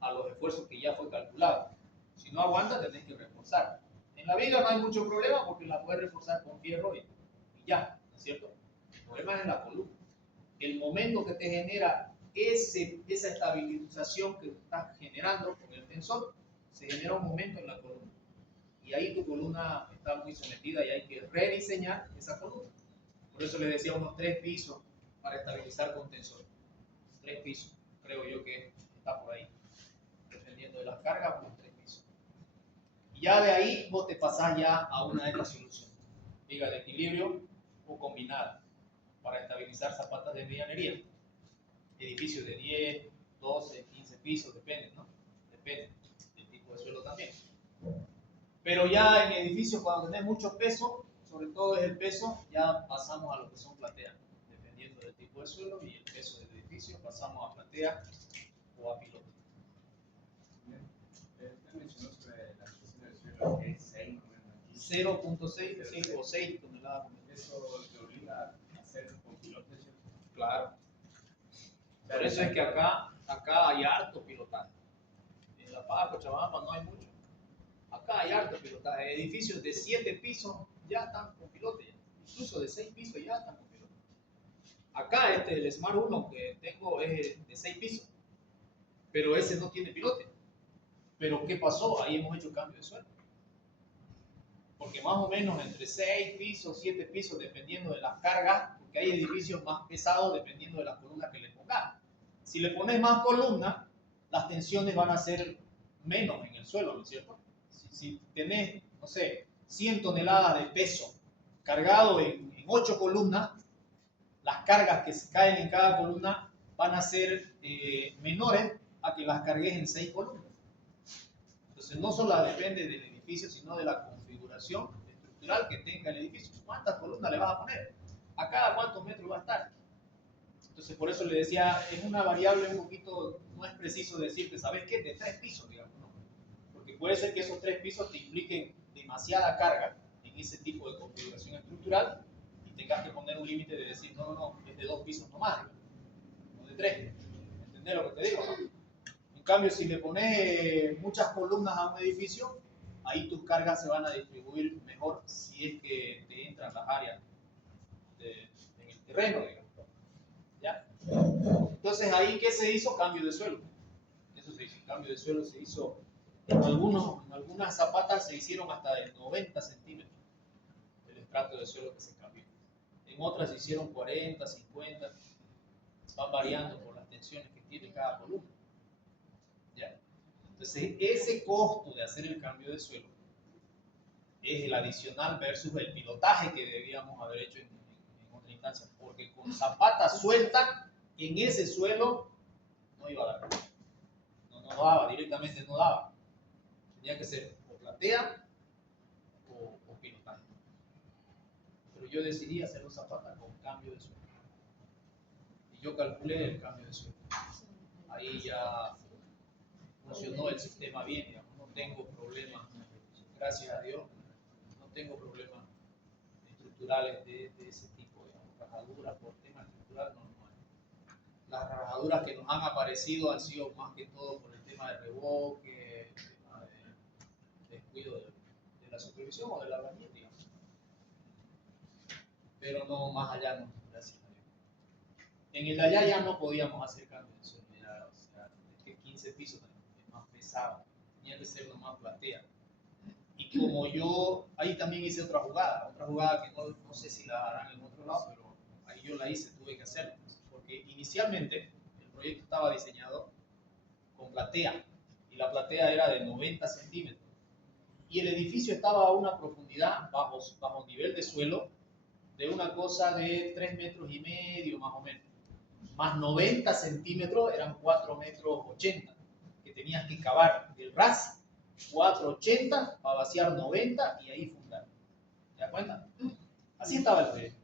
a los esfuerzos que ya fue calculado. Si no aguanta, tenés que reforzar. En la viga no hay mucho problema porque la puedes reforzar con fierro y ya, ¿no es cierto? El problema es en la columna. El momento que te genera esa estabilización que estás generando con el tensor, se genera un momento en la columna. Y ahí tu columna está muy sometida y hay que rediseñar esa columna. Por eso les decía unos 3 pisos para estabilizar con tensor. 3 pisos, creo yo que está por ahí. Dependiendo de las cargas, unos 3 pisos. Y ya de ahí vos te pasás ya a una de las soluciones. Viga de equilibrio o combinada para estabilizar zapatas de medianería. Edificios de 10, 12, 15 pisos, depende, ¿no? Depende del tipo de suelo también. Pero ya en edificios cuando tenés mucho peso, sobre todo es el peso, ya pasamos a lo que son plateas. Dependiendo del tipo de suelo y el peso del edificio, pasamos a platea o a piloto. usted mencionó sobre la situación del suelo que es 6, 0.6 o 6 toneladas. Eso te obliga a hacer con pilotes, ¿cierto? Claro. Por eso es que acá hay harto pilotaje. En La Paz, Cochabamba no hay mucho. Acá hay harto pilotaje. Edificios de 7 pisos ya están con pilote. Incluso de 6 pisos ya están con pilote. Acá el Smart 1 que tengo es de 6 pisos. Pero ese no tiene pilote. Pero ¿qué pasó? Ahí hemos hecho cambio de suelo. Porque más o menos entre 6 pisos, 7 pisos, dependiendo de las cargas, porque hay edificios más pesados dependiendo de las columnas que le pongas. Si le pones más columnas, las tensiones van a ser menos en el suelo, ¿no es cierto? Si tenés, no sé, 100 toneladas de peso cargado en 8 columnas, las cargas que se caen en cada columna van a ser menores a que las cargues en 6 columnas. Entonces no solo depende del edificio, sino de la configuración estructural que tenga el edificio. ¿Cuántas columnas le vas a poner? ¿A cada cuántos metros va a estar? Entonces por eso le decía, es una variable un poquito, no es preciso decirte, ¿sabes qué? De 3 pisos, digamos, ¿no? Porque puede ser que esos 3 pisos te impliquen demasiada carga en ese tipo de configuración estructural y tengas que poner un límite de decir, no, es de 2 pisos nomás, no de 3. ¿Entendés lo que te digo, no? En cambio, si le pones muchas columnas a un edificio, ahí tus cargas se van a distribuir mejor si es que te entran las áreas en el terreno, digamos. ¿Ya? Entonces, ahí, ¿qué se hizo? Cambio de suelo. Eso se hizo. Cambio de suelo se hizo. En algunas zapatas se hicieron hasta de 90 centímetros el estrato de suelo que se cambió. En otras se hicieron 40, 50. Van variando por las tensiones que tiene cada columna. ¿Ya? Entonces, ese costo de hacer el cambio de suelo es el adicional versus el pilotaje que debíamos haber hecho en otra instancia, porque con zapata suelta en ese suelo no iba a dar. No daba, directamente no daba. Tenía que ser o platea o pilotaje. Pero yo decidí hacer los zapatas con cambio de suelo. Y yo calculé el cambio de suelo. Ahí ya funcionó el sistema bien, digamos. No tengo problemas, gracias a Dios, no tengo problemas estructurales de ese tipo, digamos, rajaduras por tema estructural normal. Las rajaduras que nos han aparecido han sido más que todo por el tema de revoque, el tema de descuido de la supervisión o del albañil, digamos. Pero no más allá, no, gracias a Dios. En el de allá ya no podíamos hacer cambios de solemnidad, o sea, es que 15 pisos es más pesado, tenía que ser nomás platea. Y como yo, ahí también hice otra jugada que no sé si la harán en otro lado, pero ahí yo la hice, tuve que hacerla. Porque inicialmente el proyecto estaba diseñado con platea, y la platea era de 90 centímetros. Y el edificio estaba a una profundidad bajo nivel de suelo de una cosa de 3 metros y medio más o menos. Más 90 centímetros eran 4 metros 80 que tenías que cavar del ras 480 para vaciar 90 y ahí fundar. ¿Te das cuenta? Así estaba el proyecto.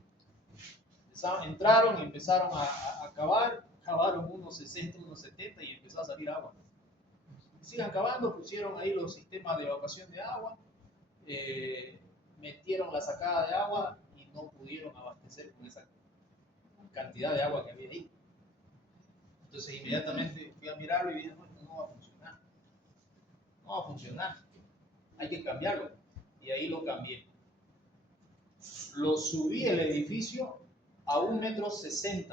Entraron y empezaron a cavar, cavaron unos 60, unos 70 y empezó a salir agua. Sigan cavando, pusieron ahí los sistemas de evacuación de agua, metieron la sacada de agua y no pudieron abastecer con esa cantidad de agua que había ahí. Entonces inmediatamente fui a mirarlo y dije, no, esto no va a funcionar. No va a funcionar. Hay que cambiarlo. Y ahí lo cambié. Lo subí el edificio a 1,60 m.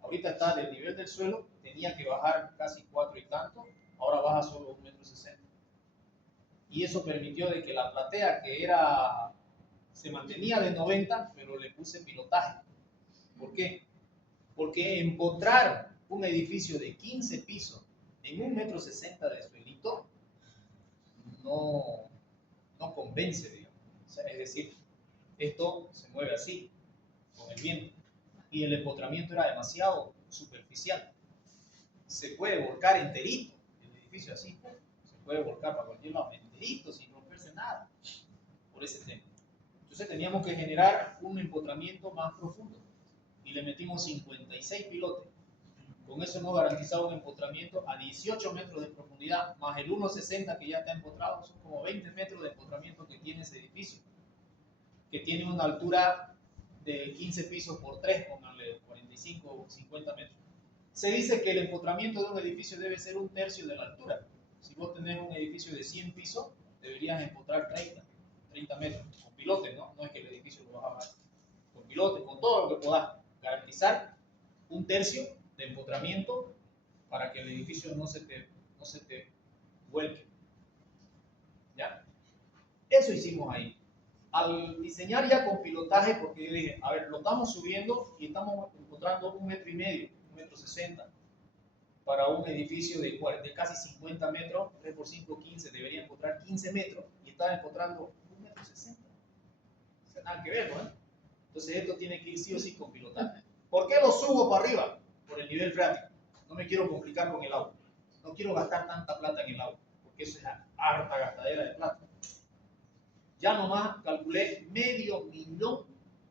Ahorita está del nivel del suelo, tenía que bajar casi 4 y tanto, ahora baja solo 1,60 m. Y eso permitió de que la platea que se mantenía de 90, pero le puse pilotaje. ¿Por qué? Porque empotrar un edificio de 15 pisos en 1,60 m de suelito no convence, digamos. O sea, es decir, esto se mueve así, con el viento, y el empotramiento era demasiado superficial. Se puede volcar enterito, el edificio así, se puede volcar para cualquier lado, enterito, sin romperse nada, por ese tema. Entonces teníamos que generar un empotramiento más profundo, y le metimos 56 pilotes. Con eso nos garantizaba un empotramiento a 18 metros de profundidad, más el 1,60 que ya está empotrado, son como 20 metros de empotramiento que tiene ese edificio, que tiene una altura de 15 pisos por 3, pónganle 45 o 50 metros. Se dice que el empotramiento de un edificio debe ser 1/3 de la altura. Si vos tenés un edificio de 100 pisos, deberías empotrar 30 metros, con pilotes, ¿no? No es que el edificio lo vas a bajar. Con pilotes, con todo lo que puedas, garantizar 1/3 de empotramiento para que el edificio no se te vuelque. ¿Ya? Eso hicimos ahí. Al diseñar ya con pilotaje, porque yo dije, a ver, lo estamos subiendo y estamos encontrando 1,5 m, 1,60 m. Para un edificio de casi 50 metros, 3 por 5, 15, debería encontrar 15 metros y está encontrando 1,60 m. O sea, nada que ver, ¿no? Entonces esto tiene que ir sí o sí con pilotaje. ¿Por qué lo subo para arriba? Por el nivel freático. No me quiero complicar con el agua. No quiero gastar tanta plata en el agua, porque eso es harta gastadera de plata. Ya nomás calculé $500,000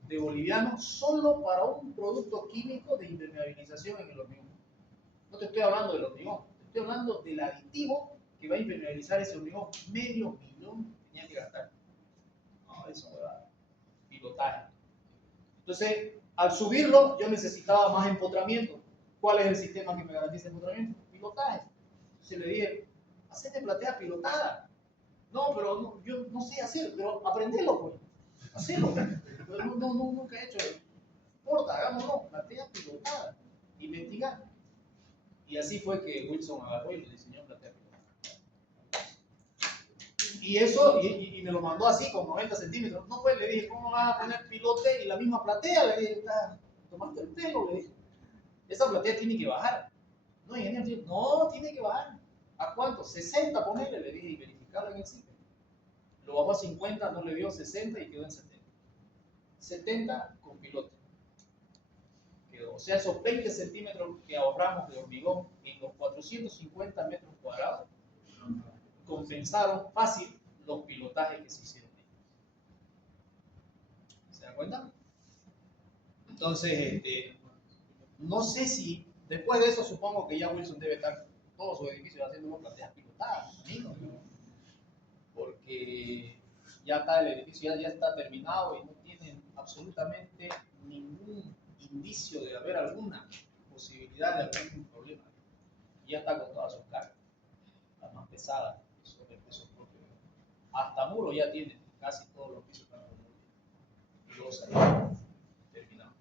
de bolivianos solo para un producto químico de impermeabilización en el hormigón. No te estoy hablando del hormigón, te estoy hablando del aditivo que va a impermeabilizar ese hormigón. $500,000 tenía que gastar. No, eso me da pilotaje. Entonces, al subirlo, yo necesitaba más empotramiento. ¿Cuál es el sistema que me garantiza empotramiento? Pilotaje. Entonces le dije, hacete platea pilotada. No, pero no, yo no sé hacer, pero aprendelo, pues. Hacelo. Pero nunca he hecho eso. No importa, hagámoslo. Platea pilotada. Investigar. Y así fue que Wilson agarró y le diseñó platea pilotada. Y eso, y me lo mandó así, con 90 centímetros. No, pues le dije, ¿cómo vas a poner pilote y la misma platea? Le dije, tomaste el pelo, le dije. Esa platea tiene que bajar. No, ingeniero, no, tiene que bajar. ¿A cuánto? 60, ponele, le dije, y verificarlo en el sitio. Lo bajó a 50, no le dio 60 y quedó en 70. 70 con pilote. Quedó. O sea, esos 20 centímetros que ahorramos de hormigón en los 450 metros cuadrados compensaron fácil los pilotajes que se hicieron. ¿Se dan cuenta? Entonces, no sé si después de eso supongo que ya Wilson debe estar todos sus edificios haciendo unos plateas pilotadas. está, amigo, porque ya está el edificio, ya está terminado y no tienen absolutamente ningún indicio de haber alguna posibilidad de algún problema. Ya está con todas sus cargas, las más pesadas, sobre el peso propio. Hasta muro ya tiene, casi todos los pisos están con muro. Los terminados.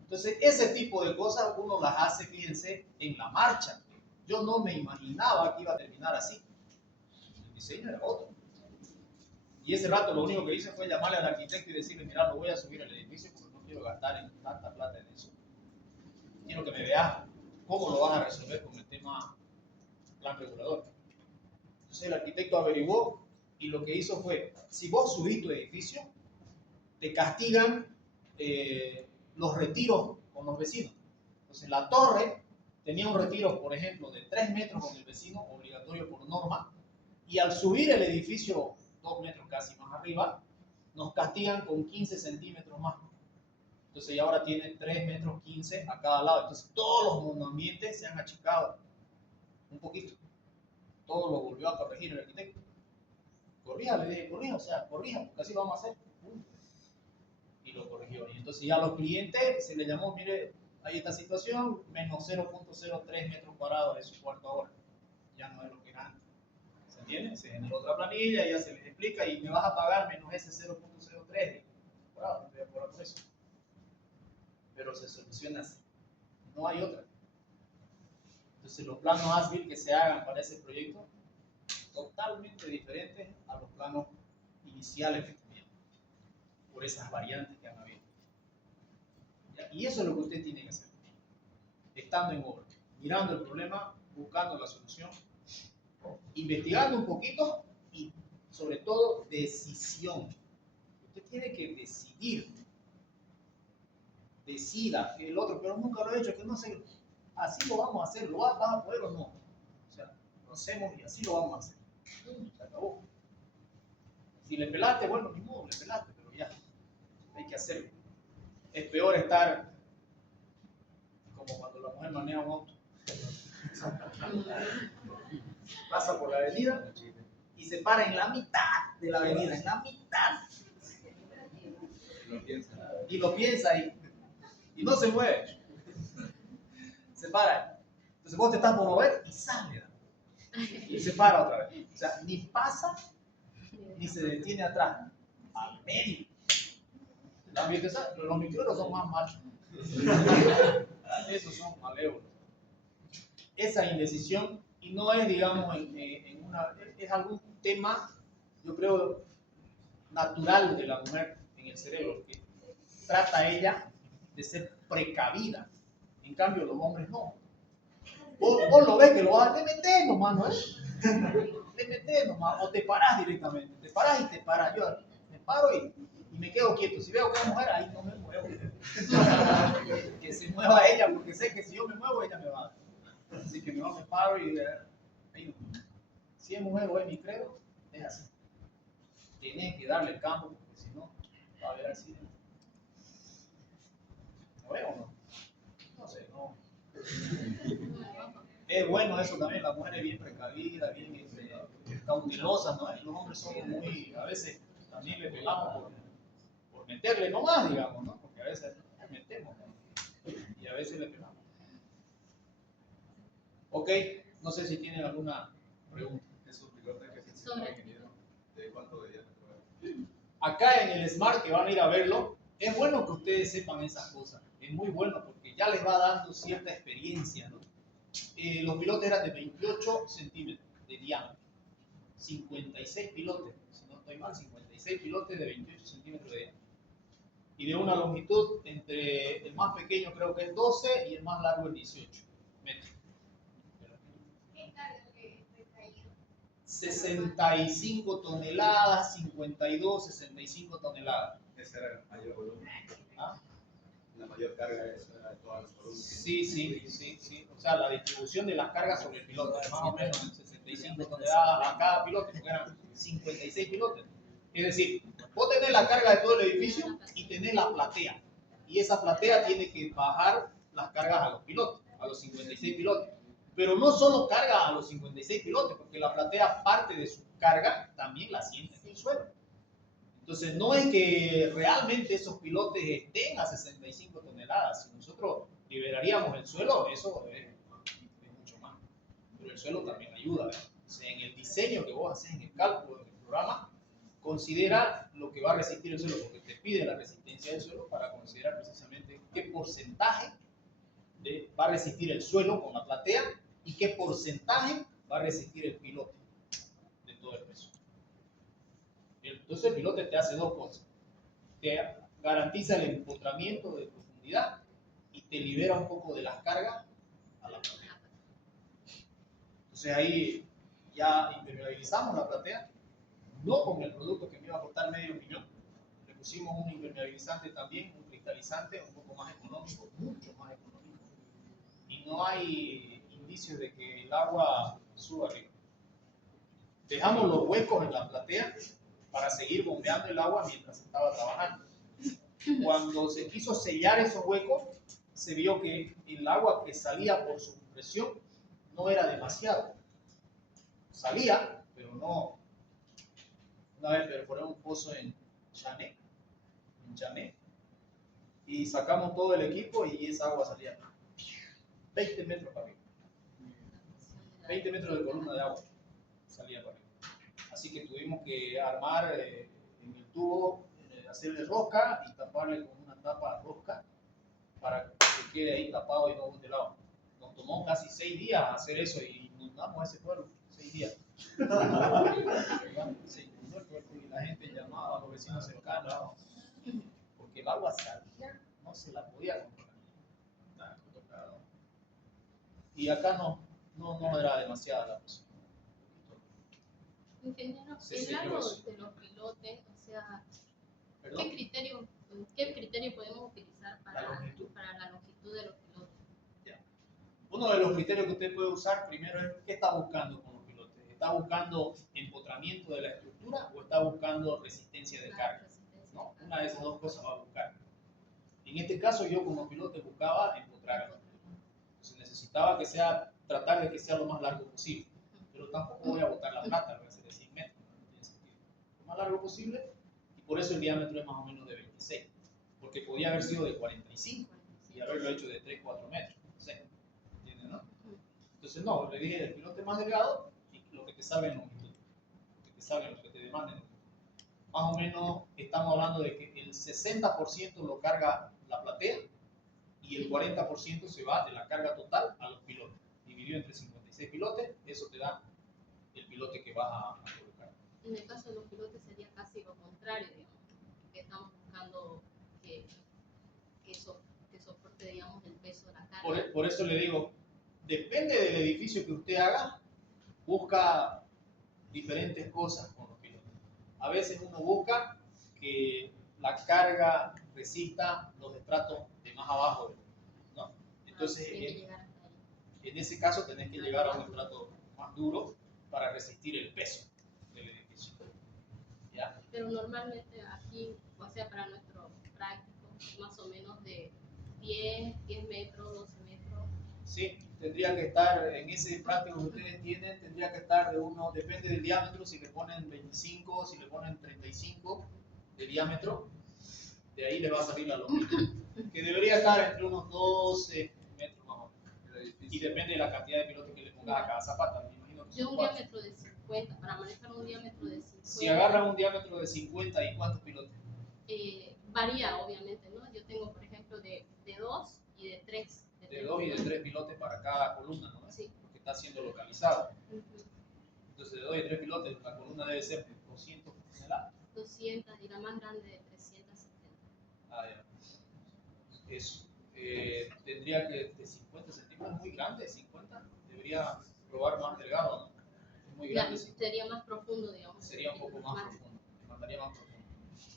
Entonces, ese tipo de cosas uno las hace, fíjense, en la marcha. Yo no me imaginaba que iba a terminar así. El diseño era otro. Y ese rato lo único que hice fue llamarle al arquitecto y decirle, mira, no voy a subir el edificio porque no quiero gastar en tanta plata en eso. Quiero que me veas cómo lo vas a resolver con el tema plan regulador. Entonces el arquitecto averiguó y lo que hizo fue, si vos subís tu edificio, te castigan los retiros con los vecinos. Entonces la torre tenía un retiro, por ejemplo, de 3 metros con el vecino, obligatorio por norma, y al subir el edificio 2 metros casi más arriba, nos castigan con 15 centímetros más. Entonces ya ahora tiene 3 metros 15 a cada lado. Entonces todos los monoambientes se han achicado un poquito. Todo lo volvió a corregir el arquitecto. Corrija, le dije, corrija, o sea, corrija, porque así lo vamos a hacer. Y lo corrigió. Y entonces ya a los clientes se les llamó, mire, hay esta situación, menos 0.03 metros cuadrados de su cuarto ahora. Ya no es lo que era antes. ¿Se entiende? Se generó otra planilla, ya se les explica y me vas a pagar menos ese 0.03 cuadrados. No te voy a cobrar por eso. Pero se soluciona así. No hay otra. Entonces los planos ASBIL que se hagan para ese proyecto totalmente diferentes a los planos iniciales que teníamos, por esas variantes que han habido. ¿Ya? Y eso es lo que usted tiene que hacer, estando en obra, mirando el problema, buscando la solución, investigando un poquito y sobre todo decisión. Usted tiene que decidir, decida el otro, pero nunca lo he hecho, que no sé, así lo vamos a hacer, ¿lo vas a poder o no? O sea, lo hacemos y así lo vamos a hacer. Se acabó. Si le pelaste, bueno, ni modo, le pelaste, pero ya, hay que hacerlo. Es peor estar como cuando la mujer maneja un auto. Pasa por la avenida y se para en la mitad de la avenida, en la mitad. Y lo piensa y no se mueve. Se para. Entonces vos te estás por mover y sale. Y se para otra vez. O sea, ni pasa ni se detiene atrás. Al medio. Los microeros son más machos. Esos son malévolos. Esa indecisión, y no es, digamos, es algún tema, yo creo, natural de la mujer en el cerebro, que trata ella de ser precavida. En cambio, los hombres no. Vos lo ves que lo vas a meter nomás, ¿no es? Le metes nomás, o te parás directamente. Te parás y te paras. Yo me paro y me quedo quieto. Si veo que es mujer, ahí no me muevo. Que se mueva ella, porque sé que si yo me muevo, ella me va a dar. Así que mejor me paro y ahí no. Si es mujer o es mi credo, es así. Tienes que darle campo, porque si no, va a haber accidente. ¿No veo o no? No sé, no. Es bueno eso también, la mujer es bien precavida, bien cautelosa, ¿no? Los hombres somos muy, a veces también le pegamos por meterle nomás, digamos, ¿no? Porque a veces metemos, ¿no? Y a veces le pegamos. Ok, no sé si tienen alguna pregunta. Esos pilotes que se ingeniero, ¿de cuánto de diámetro? Acá en el Smart, que van a ir a verlo, es bueno que ustedes sepan esas cosas. Es muy bueno porque ya les va dando cierta experiencia, ¿no? Los pilotes eran de 28 centímetros de diámetro. 56 pilotes, si no estoy mal, 56 pilotes de 28 centímetros de diámetro. Y de una longitud entre el más pequeño creo que es 12 y el más largo es 18 metros. ¿Qué carga le traía? 65 toneladas, 52, 65 toneladas. Ese era el mayor volumen. ¿Ah? La mayor carga de eso era de todas las columnas. Sí. O sea, la distribución de las cargas sobre el piloto, más o menos en 65 toneladas a cada piloto, porque eran 56 pilotes. Es decir, vos tenés la carga de todo el edificio y tenés la platea. Y esa platea tiene que bajar las cargas a los pilotos, a los 56 pilotos. Pero no solo carga a los 56 pilotes, porque la platea parte de su carga también la siente en el suelo. Entonces no es que realmente esos pilotes estén a 65 toneladas. Si nosotros liberaríamos el suelo, eso es mucho más. Pero el suelo también ayuda. Entonces, en el diseño que vos haces, en el cálculo del programa, considera lo que va a resistir el suelo, porque te pide la resistencia del suelo para considerar precisamente qué porcentaje va a resistir el suelo con la platea y qué porcentaje va a resistir el pilote de todo el peso. Entonces el pilote te hace dos cosas. Te garantiza el empotramiento de profundidad y te libera un poco de las cargas a la platea. Entonces ahí ya impermeabilizamos la platea, no con el producto que me iba a costar medio millón. Le pusimos un impermeabilizante también, un cristalizante un poco más económico, mucho más económico. Y no hay indicios de que el agua suba arriba. Dejamos los huecos en la platea para seguir bombeando el agua mientras estaba trabajando. Cuando se quiso sellar esos huecos, se vio que el agua que salía por su presión no era demasiado. Salía, pero no. Una vez perforé un pozo en Chané, y sacamos todo el equipo y esa agua salía 20 metros para arriba. 20 metros de columna de agua salía para arriba. Así que tuvimos que armar en el tubo, hacerle rosca y taparle con una tapa rosca para que quede ahí tapado y no bote el agua. Nos tomó casi 6 días hacer eso y inundamos ese pueblo, 6 días. Se inundó el pueblo y la gente llamaba a los vecinos cercanos porque el agua salía, no se la podía controlar. Y acá no era demasiada la presión. Ingeniero, Se el selló largo eso. de los pilotes, o sea, ¿Perdón? ¿qué criterio podemos utilizar La longitud. para la longitud de los pilotes? Uno de los criterios que usted puede usar primero es qué está buscando con los pilotes. ¿Está buscando empotramiento de la estructura o está buscando resistencia de carga? ¿No? Una de esas dos cosas va a buscar. En este caso yo como pilote buscaba empotrar. Entonces necesitaba tratar de que sea lo más largo posible. Pero tampoco voy a botar la plata, voy a hacer de 100 metros, no tiene sentido. Lo más largo posible, y por eso el diámetro es más o menos de 26. Porque podía haber sido de 45 y haberlo hecho de 3-4 metros. No sé. ¿Entienden, no? Entonces no, le dije el pilote más delgado y lo que te salga en longitud. Lo que te salga, lo que te demanden. Más o menos estamos hablando de que el 60% lo carga la platea y el 40% se va de la carga total a los pilotes. Dividido entre 56 pilotes, eso te da el pilote que vas a colocar. En el caso de los pilotes sería casi lo contrario, digamos, que estamos buscando que soporte, digamos, el peso de la carga. Por eso le digo, depende del edificio que usted haga, busca diferentes cosas con los pilotes. A veces uno busca que la carga resista los estratos de más abajo, ¿no? Entonces, en ese caso tenés que llegar a un estrato más duro para resistir el peso del edificio. ¿Ya? Pero normalmente aquí, o sea, para nuestro práctico, más o menos de 10 metros, 12 metros. Sí, tendría que estar en ese práctico que ustedes tienen, tendría que estar de uno, depende del diámetro, si le ponen 25, si le ponen 35 de diámetro, de ahí le va a salir la longitud, que debería estar entre unos 12 metros más o menos. Y depende de la cantidad de pilotos que le pongas a cada zapata. Me imagino que De son un 4. diámetro de 50, para manejar un diámetro de 50. Si agarran un diámetro de 50, ¿y cuántos pilotos? Varía, obviamente, ¿no? Yo tengo, por ejemplo, de 2 y de 3. De 2 y de 3 pilotes para cada columna, ¿no? Sí. Porque está siendo localizado. Entonces, de 2 y 3 pilotes, la columna debe ser de 200 toneladas. 200 y la más grande de 370. Ah, ya. Eso. Tendría que de 50 centímetros, muy grande, 50. Debería probar más delgado, ¿no? Es muy grande. Sería más profundo, digamos. Sería un poco más profundo. Me mandaría más profundo.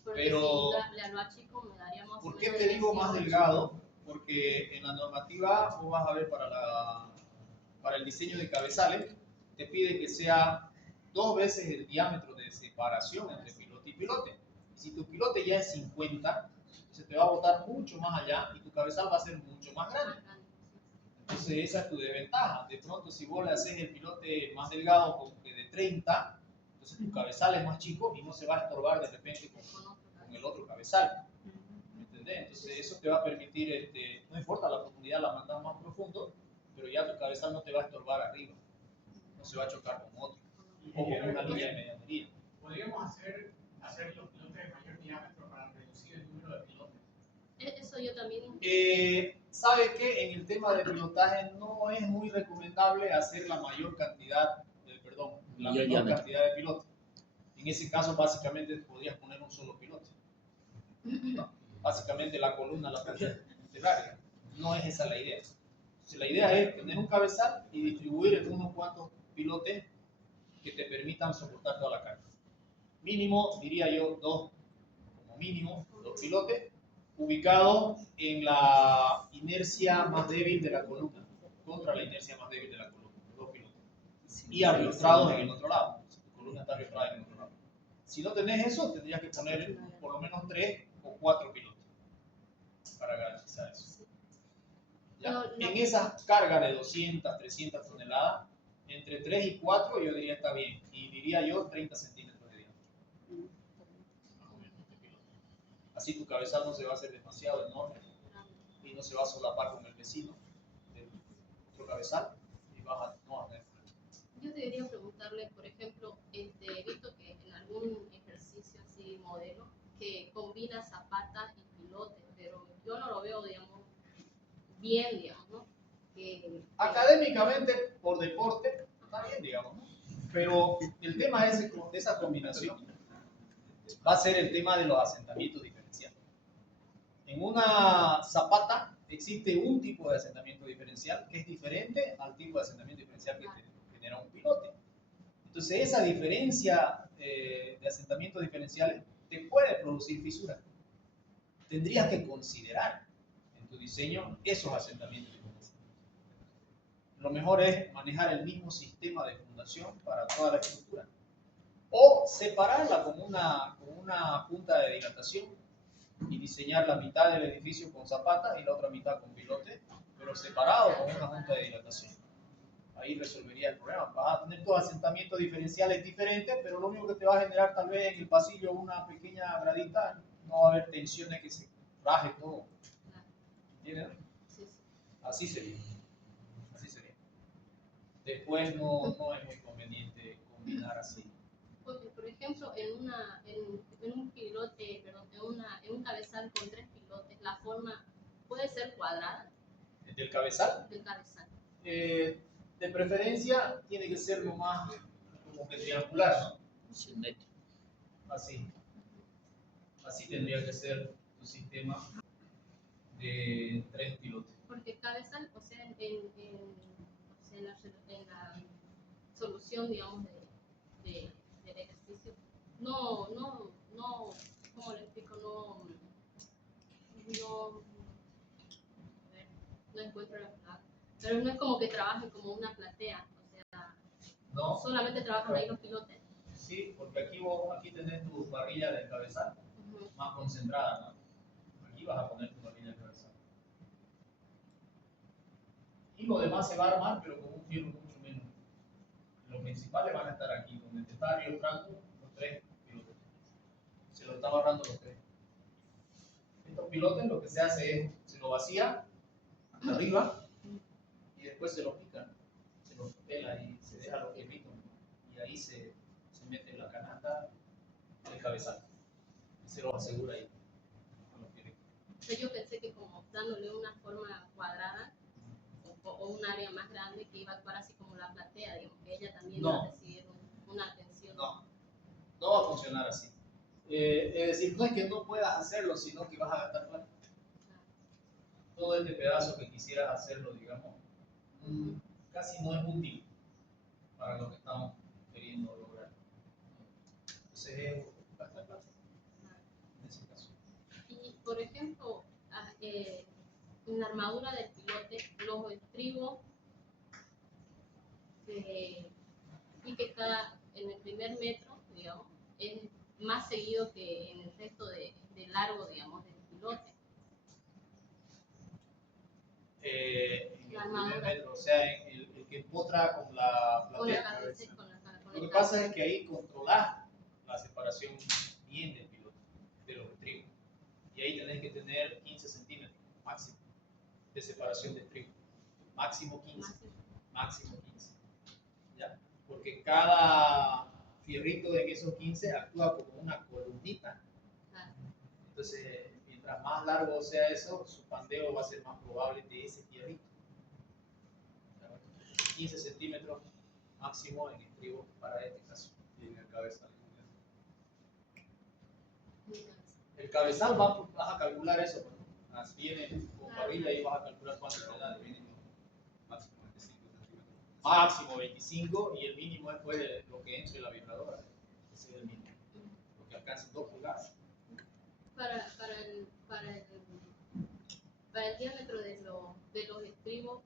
Porque Pero, si lo achico me daría más. ¿por qué te digo más delgado? Porque en la normativa, vos vas a ver para el diseño de cabezales, te pide que sea 2 veces el diámetro de separación entre pilote y pilote. Y si tu pilote ya es 50, se te va a botar mucho más allá y tu cabezal va a ser mucho más grande. Entonces esa es tu desventaja. De pronto si vos le haces el pilote más delgado como que de 30, entonces tu cabezal es más chico y no se va a estorbar de repente con el otro cabezal. ¿Me entendés? Entonces eso te va a permitir, no importa la profundidad, la mandas más profundo, pero ya tu cabezal no te va a estorbar arriba. No se va a chocar con otro. O con una línea de medianería. Podríamos hacer los pilotes de mayor diámetro para reducir el número de pilotes. Eso yo también. ¿Sabe qué? En el tema de pilotaje no es muy recomendable hacer la mayor cantidad, la menor cantidad de pilotes. En ese caso, básicamente podrías poner un solo pilote. ¿No? Básicamente la columna la puedes larga. No es esa la idea. Entonces, la idea es tener un cabezal y distribuir en unos cuantos pilotes que te permitan soportar toda la carga. Mínimo, diría yo, dos pilotes ubicados en la inercia más débil de la columna, contra la inercia más débil de la columna, dos pilotos. Y arrastrados en el otro lado. Tu columna está arrastrada en el otro lado. Si no tenés eso, tendrías que poner por lo menos 3 o 4 pilotos para garantizar eso. ¿Ya? En esa carga de 200, 300 toneladas, entre 3 y 4 yo diría está bien. Y diría yo 30 centímetros de diámetro. Así tu cabezal no se va a hacer demasiado enorme y no se va a solapar con el vecino del otro cabezal y no vas a tener. Yo debería preguntarle, por ejemplo, he visto que en algún ejercicio así modelo que combina zapata y pilote, pero yo no lo veo, digamos, bien, digamos, ¿no? Académicamente, por deporte, está bien, digamos, ¿no? Pero el tema de esa combinación va a ser el tema de los asentamientos diferenciales. En una zapata existe un tipo de asentamiento diferencial que es diferente al tipo de asentamiento diferencial que te genera un pilote. Entonces esa diferencia de asentamientos diferenciales te puede producir fisuras. Tendrías que considerar en tu diseño esos asentamientos diferenciales. Lo mejor es manejar el mismo sistema de fundación para toda la estructura. O separarla con una punta de dilatación y diseñar la mitad del edificio con zapatas y la otra mitad con pilote, pero separado con una punta de dilatación. Ahí resolvería el problema. Vas a tener tus asentamientos diferenciales diferentes, pero lo único que te va a generar tal vez en el pasillo una pequeña gradita, no va a haber tensiones que se raje todo. ¿Entiendes? Sí, sí. Así sería. Después no es muy conveniente combinar así. Porque, por ejemplo, en un pilote, perdón, en un cabezal con 3 pilotes, la forma puede ser cuadrada. ¿Del cabezal? Del cabezal. De preferencia tiene que ser lo más como que triangular, ¿no? Simétrico. Así tendría que ser tu sistema de 3 pilotes. Porque cabezal, o sea, en la solución, digamos, del ejercicio, no, ¿cómo le explico? A ver, no encuentro la palabra. Pero no es como que trabajen como una platea, o sea, ¿No? solamente trabajan ahí los pilotes. Sí, porque aquí tenés tu parrilla del cabezal más concentrada, ¿no? Aquí vas a poner tu parrilla del cabezal. Y lo demás se va a armar, pero con un fierro mucho menos. Los principales van a estar aquí, donde te está arriba Franco, los 3 pilotes. Se lo está barrando los 3. Estos pilotes lo que se hace es, se lo vacía hasta arriba y después se lo pican, se lo pela y se deja los fierritos. Y ahí se mete en la canasta el cabezal. Y se lo asegura ahí con los fierritos. Entonces yo pensé que como dándole una forma cuadrada o un área más grande que iba a actuar así como la platea, digamos, que ella también iba a recibir una atención. No va a funcionar así. Es decir, no es que no puedas hacerlo, sino que vas a gastar plata. Todo este pedazo que quisieras hacerlo, digamos, casi no es útil para lo que estamos queriendo lograr. Entonces es gastar plata en ese caso. Y por ejemplo, en la armadura del pilote, los estribos y que en el primer metro, digamos, es más seguido que en el resto de largo, digamos, del pilote. primer metro, o sea, el que empotra con la Con la platea. cabeza y con la cara. Lo que pasa es que ahí controlas la separación bien del piloto, de los estribos. Y ahí tenés que tener 15 centímetros máximo de separación de estribo. Máximo 15. Máximo 15. ¿Ya? Porque cada fierrito en esos 15 actúa como una columnita. Entonces, mientras más largo sea eso, su pandeo va a ser más probable de ese fierrito. 15 centímetros máximo en estribo para este caso. Y en el cabezal. El cabezal vas a calcular eso. Pues, viene con parrilla y vas a calcular cuánto te da de mínimo. Máximo 25 centímetros. Máximo 25 y el mínimo es pues, lo que entre la vibradora. Ese es el mínimo. Lo que alcance 2 pulgadas. Para el diámetro de los estribos,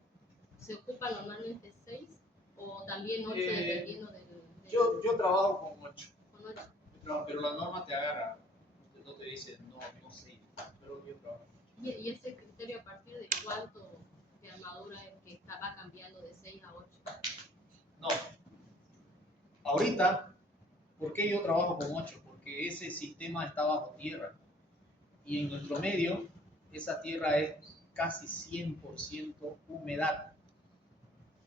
¿se ocupa normalmente 6 o también 8 dependiendo del Yo trabajo con 8. con 8? Pero la norma te agarra. No te dice no 6. Pero yo trabajo. ¿Y ese criterio a partir de cuánto de armadura es que va cambiando de 6 a 8? No. Ahorita, ¿por qué yo trabajo con 8? Porque ese sistema está bajo tierra. Y en nuestro medio, esa tierra es casi 100% humedad.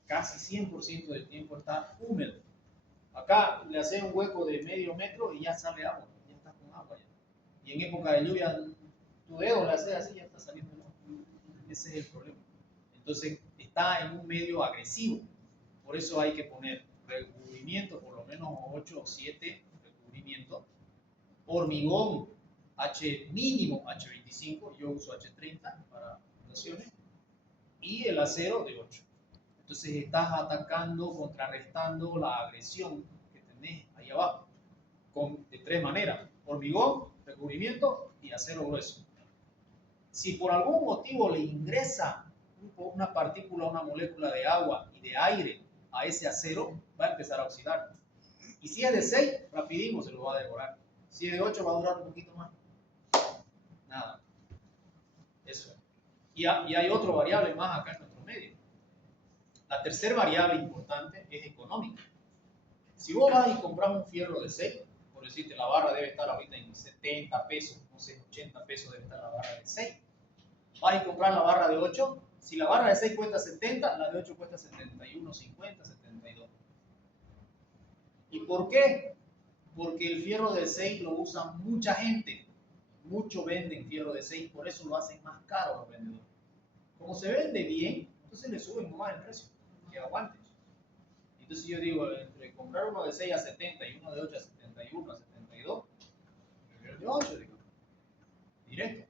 Casi 100% del tiempo está húmedo. Acá le hacen un hueco de medio metro y ya sale agua. Ya está con agua. Ya. Y en época de lluvia, tu dedo le hace así y ya está saliendo agua. Ese es el problema. Entonces, está en un medio agresivo. Por eso hay que poner recubrimiento, por lo menos 8 o 7 recubrimientos. Hormigón, mínimo H25, yo uso H30 para fundaciones. Y el acero de 8. Entonces estás atacando, contrarrestando la agresión que tenés ahí abajo. De 3 maneras. Hormigón, recubrimiento y acero grueso. Si por algún motivo le ingresa una partícula, una molécula de agua y de aire a ese acero, va a empezar a oxidar. Y si es de 6, rapidísimo se lo va a devorar. Si es de 8, va a durar un poquito más. Nada. Eso. Y hay otra variable más acá en nuestro medio. La tercera variable importante es económica. Si vos vas y compras un fierro de 6, por decirte, la barra debe estar ahorita en 70 pesos, no sé, 80 pesos debe estar la barra de 6. Vas y comprar la barra de 8, si la barra de 6 cuesta 70, la de 8 cuesta 71, 50, 72. ¿Y por qué? Porque el fierro de 6 lo usa mucha gente. Muchos venden fierro de 6, por eso lo hacen más caro a los vendedores. Como se vende bien, entonces le suben más el precio, que aguante. Entonces yo digo, entre comprar uno de 6 a 70 y uno de 8 a 71, a 72, el de 8, digo, directo.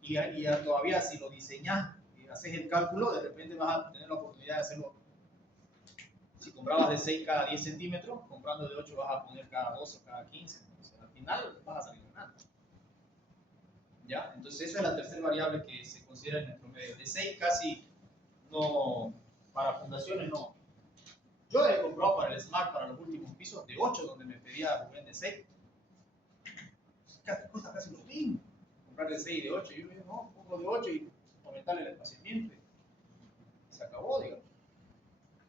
Y todavía si lo diseñas y haces el cálculo, de repente vas a tener la oportunidad de hacerlo. Si comprabas de 6 cada 10 centímetros, comprando de 8 vas a poner cada 12 o cada 15. Entonces, al final vas a salir ganando. ¿Ya? Entonces esa es la tercera variable que se considera en nuestro medio. De 6 casi no, para fundaciones no. Yo he comprado para el Smart, para los últimos pisos, de 8, donde me pedía Rubén de 6. Cuesta casi lo mismo. Comprar de 6 y de 8. Yo le digo, no, pongo de 8 y aumentarle el espaciamiento. Se acabó, digamos.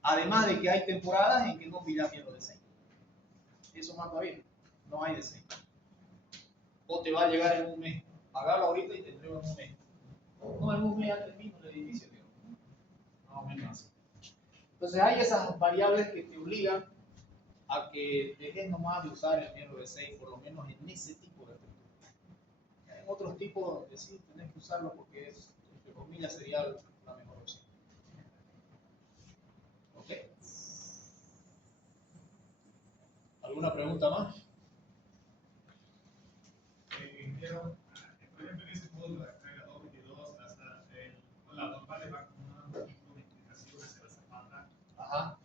Además de que hay temporadas en que no pidas fierro de 6. Eso más todavía. No hay de 6. O te va a llegar en un mes. Pagalo ahorita y te entrego en un mes. No, en un mes ya termino el edificio, digamos. Más o menos así. Entonces hay esas variables que te obligan a que dejes nomás de usar el fierro de 6, por lo menos en ese tipo de estructura. En otros tipos donde sí tenés que usarlo porque es, entre comillas, sería la mejor opción. ¿Ok? ¿Alguna pregunta más? Pero, por ejemplo, en ese módulo de carga 222, la normal va con una implicación hacia la zapata. Ajá.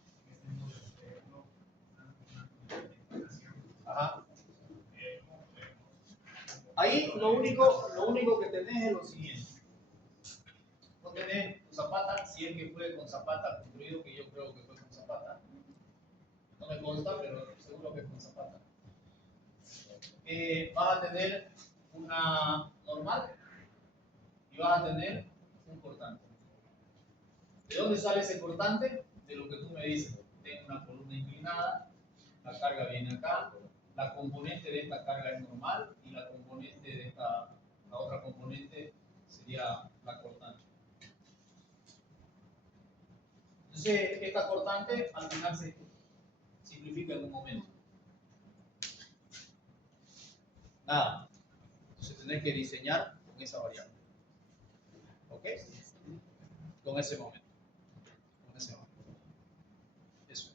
En este módulo no una implicación. Ajá. ¿Cómo podemos? Ahí lo único que tenés es lo siguiente. No tenés tu zapata, si es que fue con zapata construido, que yo creo que fue con zapata. No me consta, pero seguro que es con zapata. Vas a tener una normal y vas a tener un cortante. ¿De dónde sale ese cortante? De lo que tú me dices. Tengo una columna inclinada, la carga viene acá, la componente de esta carga es normal y la componente de esta, la otra componente sería la cortante. Entonces, esta cortante al final se simplifica en un momento. Nada. Entonces tenés que diseñar con esa variable. ¿Ok? Con ese momento. Con ese momento. Eso.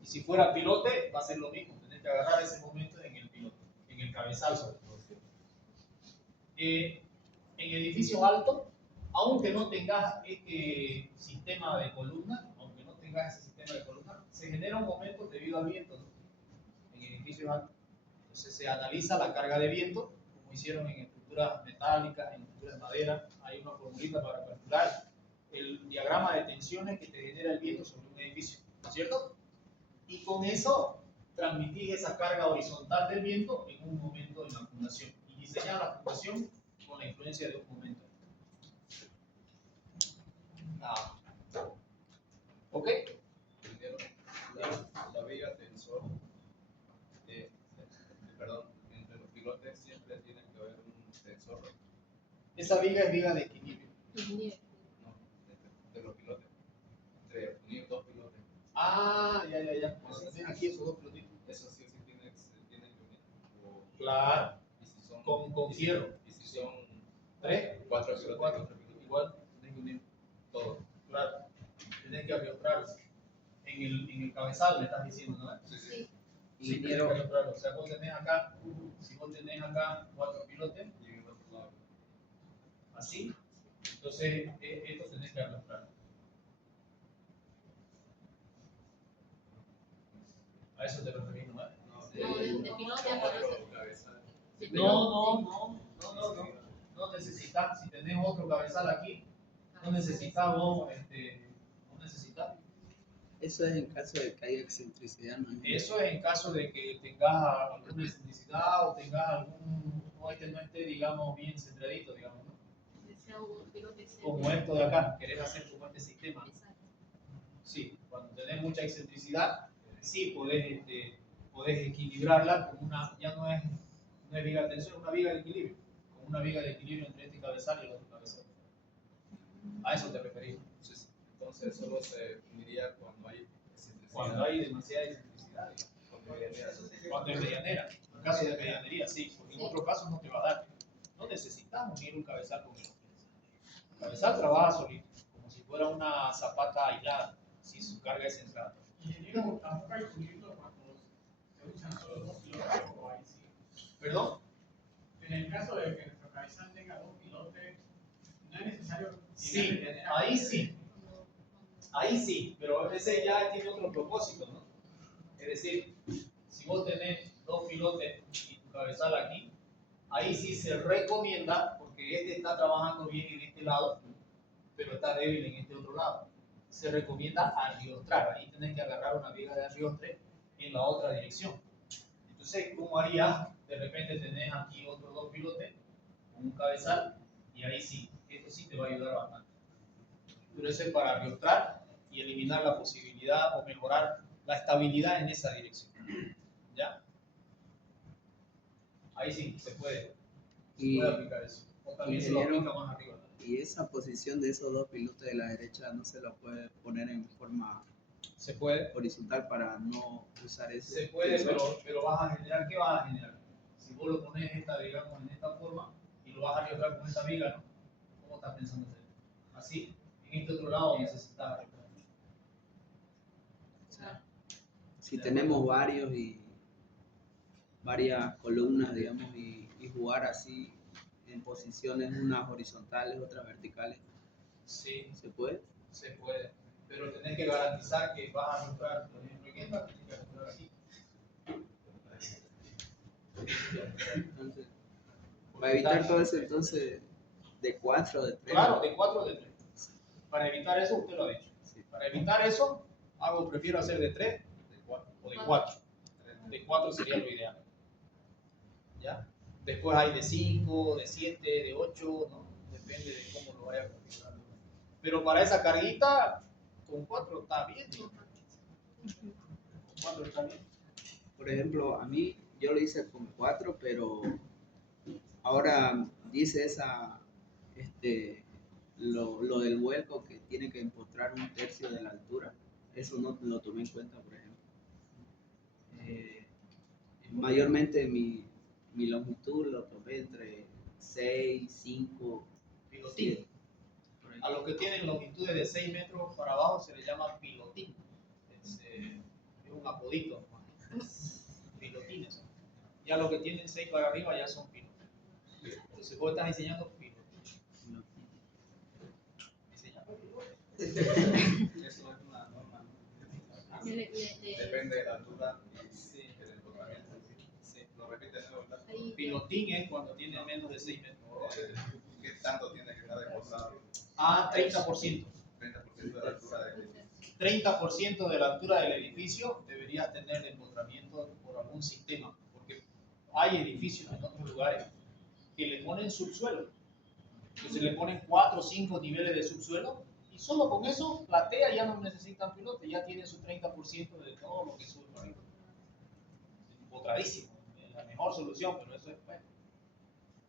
Y si fuera pilote, va a ser lo mismo. Tenés que agarrar ese momento en el pilote, en el cabezal sobre todo. En edificios altos, aunque no tengas este sistema de columna, se genera un momento debido al viento, ¿no? En edificios altos. Entonces se analiza la carga de viento, como hicieron en estructuras metálicas, en estructuras de madera. Hay una formulita para calcular el diagrama de tensiones que te genera el viento sobre un edificio, ¿no es cierto? Y con eso transmitís esa carga horizontal del viento en un momento de la fundación. Y diseñar la fundación con la influencia de un momento. Ah. ¿Ok? La viga tensor, perdón, entre los pilotes siempre tiene que haber un tensor. Esa viga es viga de equilibrio. No, de los pilotes. Entre unir dos pilotes. Ah, ya. Cuando tenés aquí esos dos pilotitos. Eso sí tienen que unir. Claro. Y si son, Con fierro. Y si son ¿Tres? cuatro pilotes. Igual, tenés que unir todo. Claro. Tenés que arrastrarse. En el cabezal me estás diciendo, ¿no? Sí. Sí, tenés que arrastrarlo. O sea, vos tenés acá, si vos tenés acá cuatro pilotes, Y en el otro lado. así, entonces esto tenés que arrastrar. A eso te referís, ¿no? No, de pilote a otro cabezal. No necesitas, si tenés otro cabezal aquí, no necesitas vos, no necesitas. Eso es en caso de que haya excentricidad, ¿no? Eso es en caso de que tengas alguna excentricidad o tengas algún, no esté, digamos, bien centradito, digamos, ¿no? Como esto de acá, querés hacer como este sistema. Sí, cuando tenés mucha excentricidad, sí podés equilibrarla con una, ya no es viga de tensión, es una viga de equilibrio, con una viga de equilibrio entre este cabezal y el otro cabezal. A eso te referís. Entonces solo se uniría cuando hay excentricidad. Cuando hay demasiada excentricidad, cuando es medianera. En caso de medianería, sí, porque en otro caso no te va a dar. No necesitamos unir un cabezal con el otro. El cabezal trabaja solito, como si fuera una zapata aislada, si su carga es centrada. Ingeniero, tampoco hay conflicto cuando se usan solo dos pilotes o ahí sí. ¿Perdón? En el caso de que nuestro cabezal tenga dos pilotes, no es necesario. Sí, ahí sí. Ahí sí, pero a veces ya tiene otro propósito, ¿no? Es decir, si vos tenés dos pilotes y tu cabezal aquí, ahí sí se recomienda, porque este está trabajando bien en este lado, pero está débil en este otro lado. Se recomienda arriostrar, ahí tenés que agarrar una viga de arriostre en la otra dirección. Entonces, ¿cómo harías? De repente tenés aquí otros dos pilotes con un cabezal y ahí sí, esto sí te va a ayudar bastante. Pero eso es para arriostrar y eliminar la posibilidad o mejorar la estabilidad en esa dirección. ¿Ya? Ahí sí, se puede aplicar eso. O también se lo aplica más arriba. Y esa posición de esos dos pilotos de la derecha no se lo puede poner en forma Se puede. horizontal para no usar ese. Se puede, pero vas a generar, ¿qué vas a generar? Si vos lo pones digamos, en esta forma y lo vas a arriesgar con esta viga, ¿no? ¿Cómo estás pensando hacer? Así, en este otro lado necesitas arriesgar. O sea, si tenemos varias columnas, digamos, y jugar así en posiciones, unas horizontales, otras verticales, Sí, ¿se puede? se puede. Pero tenés que garantizar que vas a arriesgar, por ejemplo, en esta, tenés que arriesgar aquí. Entonces, para evitar todo eso, entonces, de 4 o de 3. Claro, de 4 o de 3. Para evitar eso, usted lo ha dicho. Sí. Para evitar eso, prefiero hacer de 3 o de 4. De 4 sería lo ideal. ¿Ya? Después hay de 5, de 7, de 8, ¿no? Depende de cómo lo vaya configurando. Pero para esa carguita, con 4 está bien. ¿No? Con 4 está bien. Por ejemplo, a mí yo lo hice con 4, pero ahora dice lo del vuelco que tiene que empotrar 1/3 de la altura. Eso no lo tomé en cuenta, por ejemplo. Mayormente mi longitud lo tomé entre 6, 5, Pilotín. 7. A los que tienen longitudes de 6 metros para abajo se les llama pilotín. Es un apodito. Pilotines. Y a los que tienen 6 para arriba ya son pilotos. Entonces vos estás enseñando pilotos. Enseñando pilotos. Eso es una norma. Depende de la altura y del empotramiento. Lo repite, ¿no? ¿Verdad? Pilotín es cuando tiene menos de 6 metros. ¿Qué tanto tiene que estar empotrado? 30%. 30% de la altura del edificio. 30% de la altura del edificio deberías tener de empotramiento por algún sistema, porque hay edificios en otros lugares que le ponen subsuelo. Entonces le ponen 4 o 5 niveles de subsuelo y solo con eso platea ya no necesitan pilote, ya tienen su 30% de todo lo que sube para arriba. Empotradísimo, es la mejor solución, pero eso es bueno.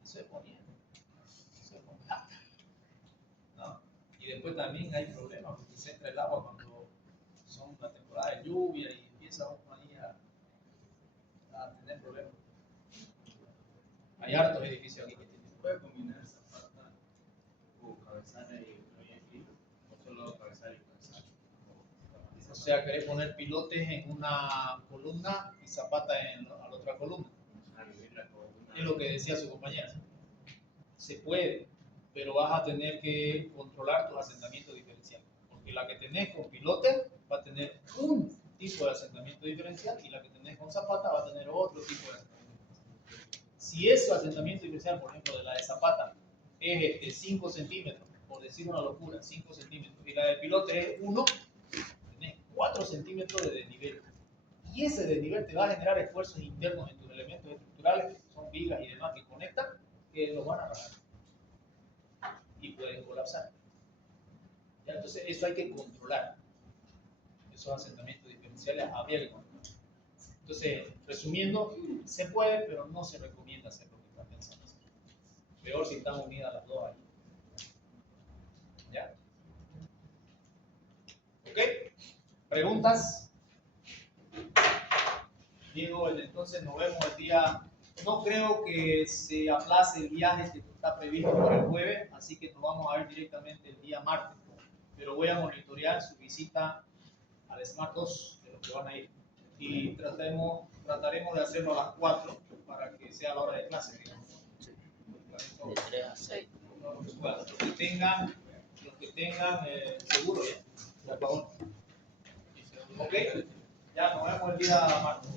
Eso es poniendo. Eso es con plata. ¿No? Y después también hay problemas porque se entra el agua cuando son la temporada de lluvia y empieza uno ahí a tener problemas. Hay hartos edificios aquí que tienen. ¿Puede combinar zapata o cabezal y proyectil? ¿O solo cabezal y cabezal? O sea, querés poner pilotes en una columna y zapata en la otra columna. Es lo que decía su compañera. Se puede, pero vas a tener que controlar tus asentamientos diferenciales. Porque la que tenés con pilote va a tener un tipo de asentamiento diferencial y la que tenés con zapata va a tener otro tipo de asentamiento diferencial. Si ese asentamiento diferencial, por ejemplo, de la de zapata es 5 centímetros, por decir una locura, 5 centímetros, y la de pilote es 1, tenés 4 centímetros de desnivel. Y ese desnivel te va a generar esfuerzos internos en tus elementos estructurales, que son vigas y demás que conectan, que los van a rajar y pueden colapsar. ¿Ya? Entonces eso hay que controlar. Esos asentamientos diferenciales habría que controlar. Entonces, resumiendo, se puede, pero no se recomienda hacer lo que están pensando hacer. Peor si están unidas las dos ahí. ¿Ya? ¿Ok? ¿Preguntas? Diego, entonces nos vemos el día. No creo que se aplace el viaje que está previsto para el jueves, así que nos vamos a ver directamente el día martes. Pero voy a monitorear su visita al Smart 2, de los que van a ir. Y trataremos de hacerlo a las 4 para que sea la hora de clase, digamos. De 3 a 6. Bueno, los que tengan seguro ya, por favor. Ok, ya nos vemos el día martes.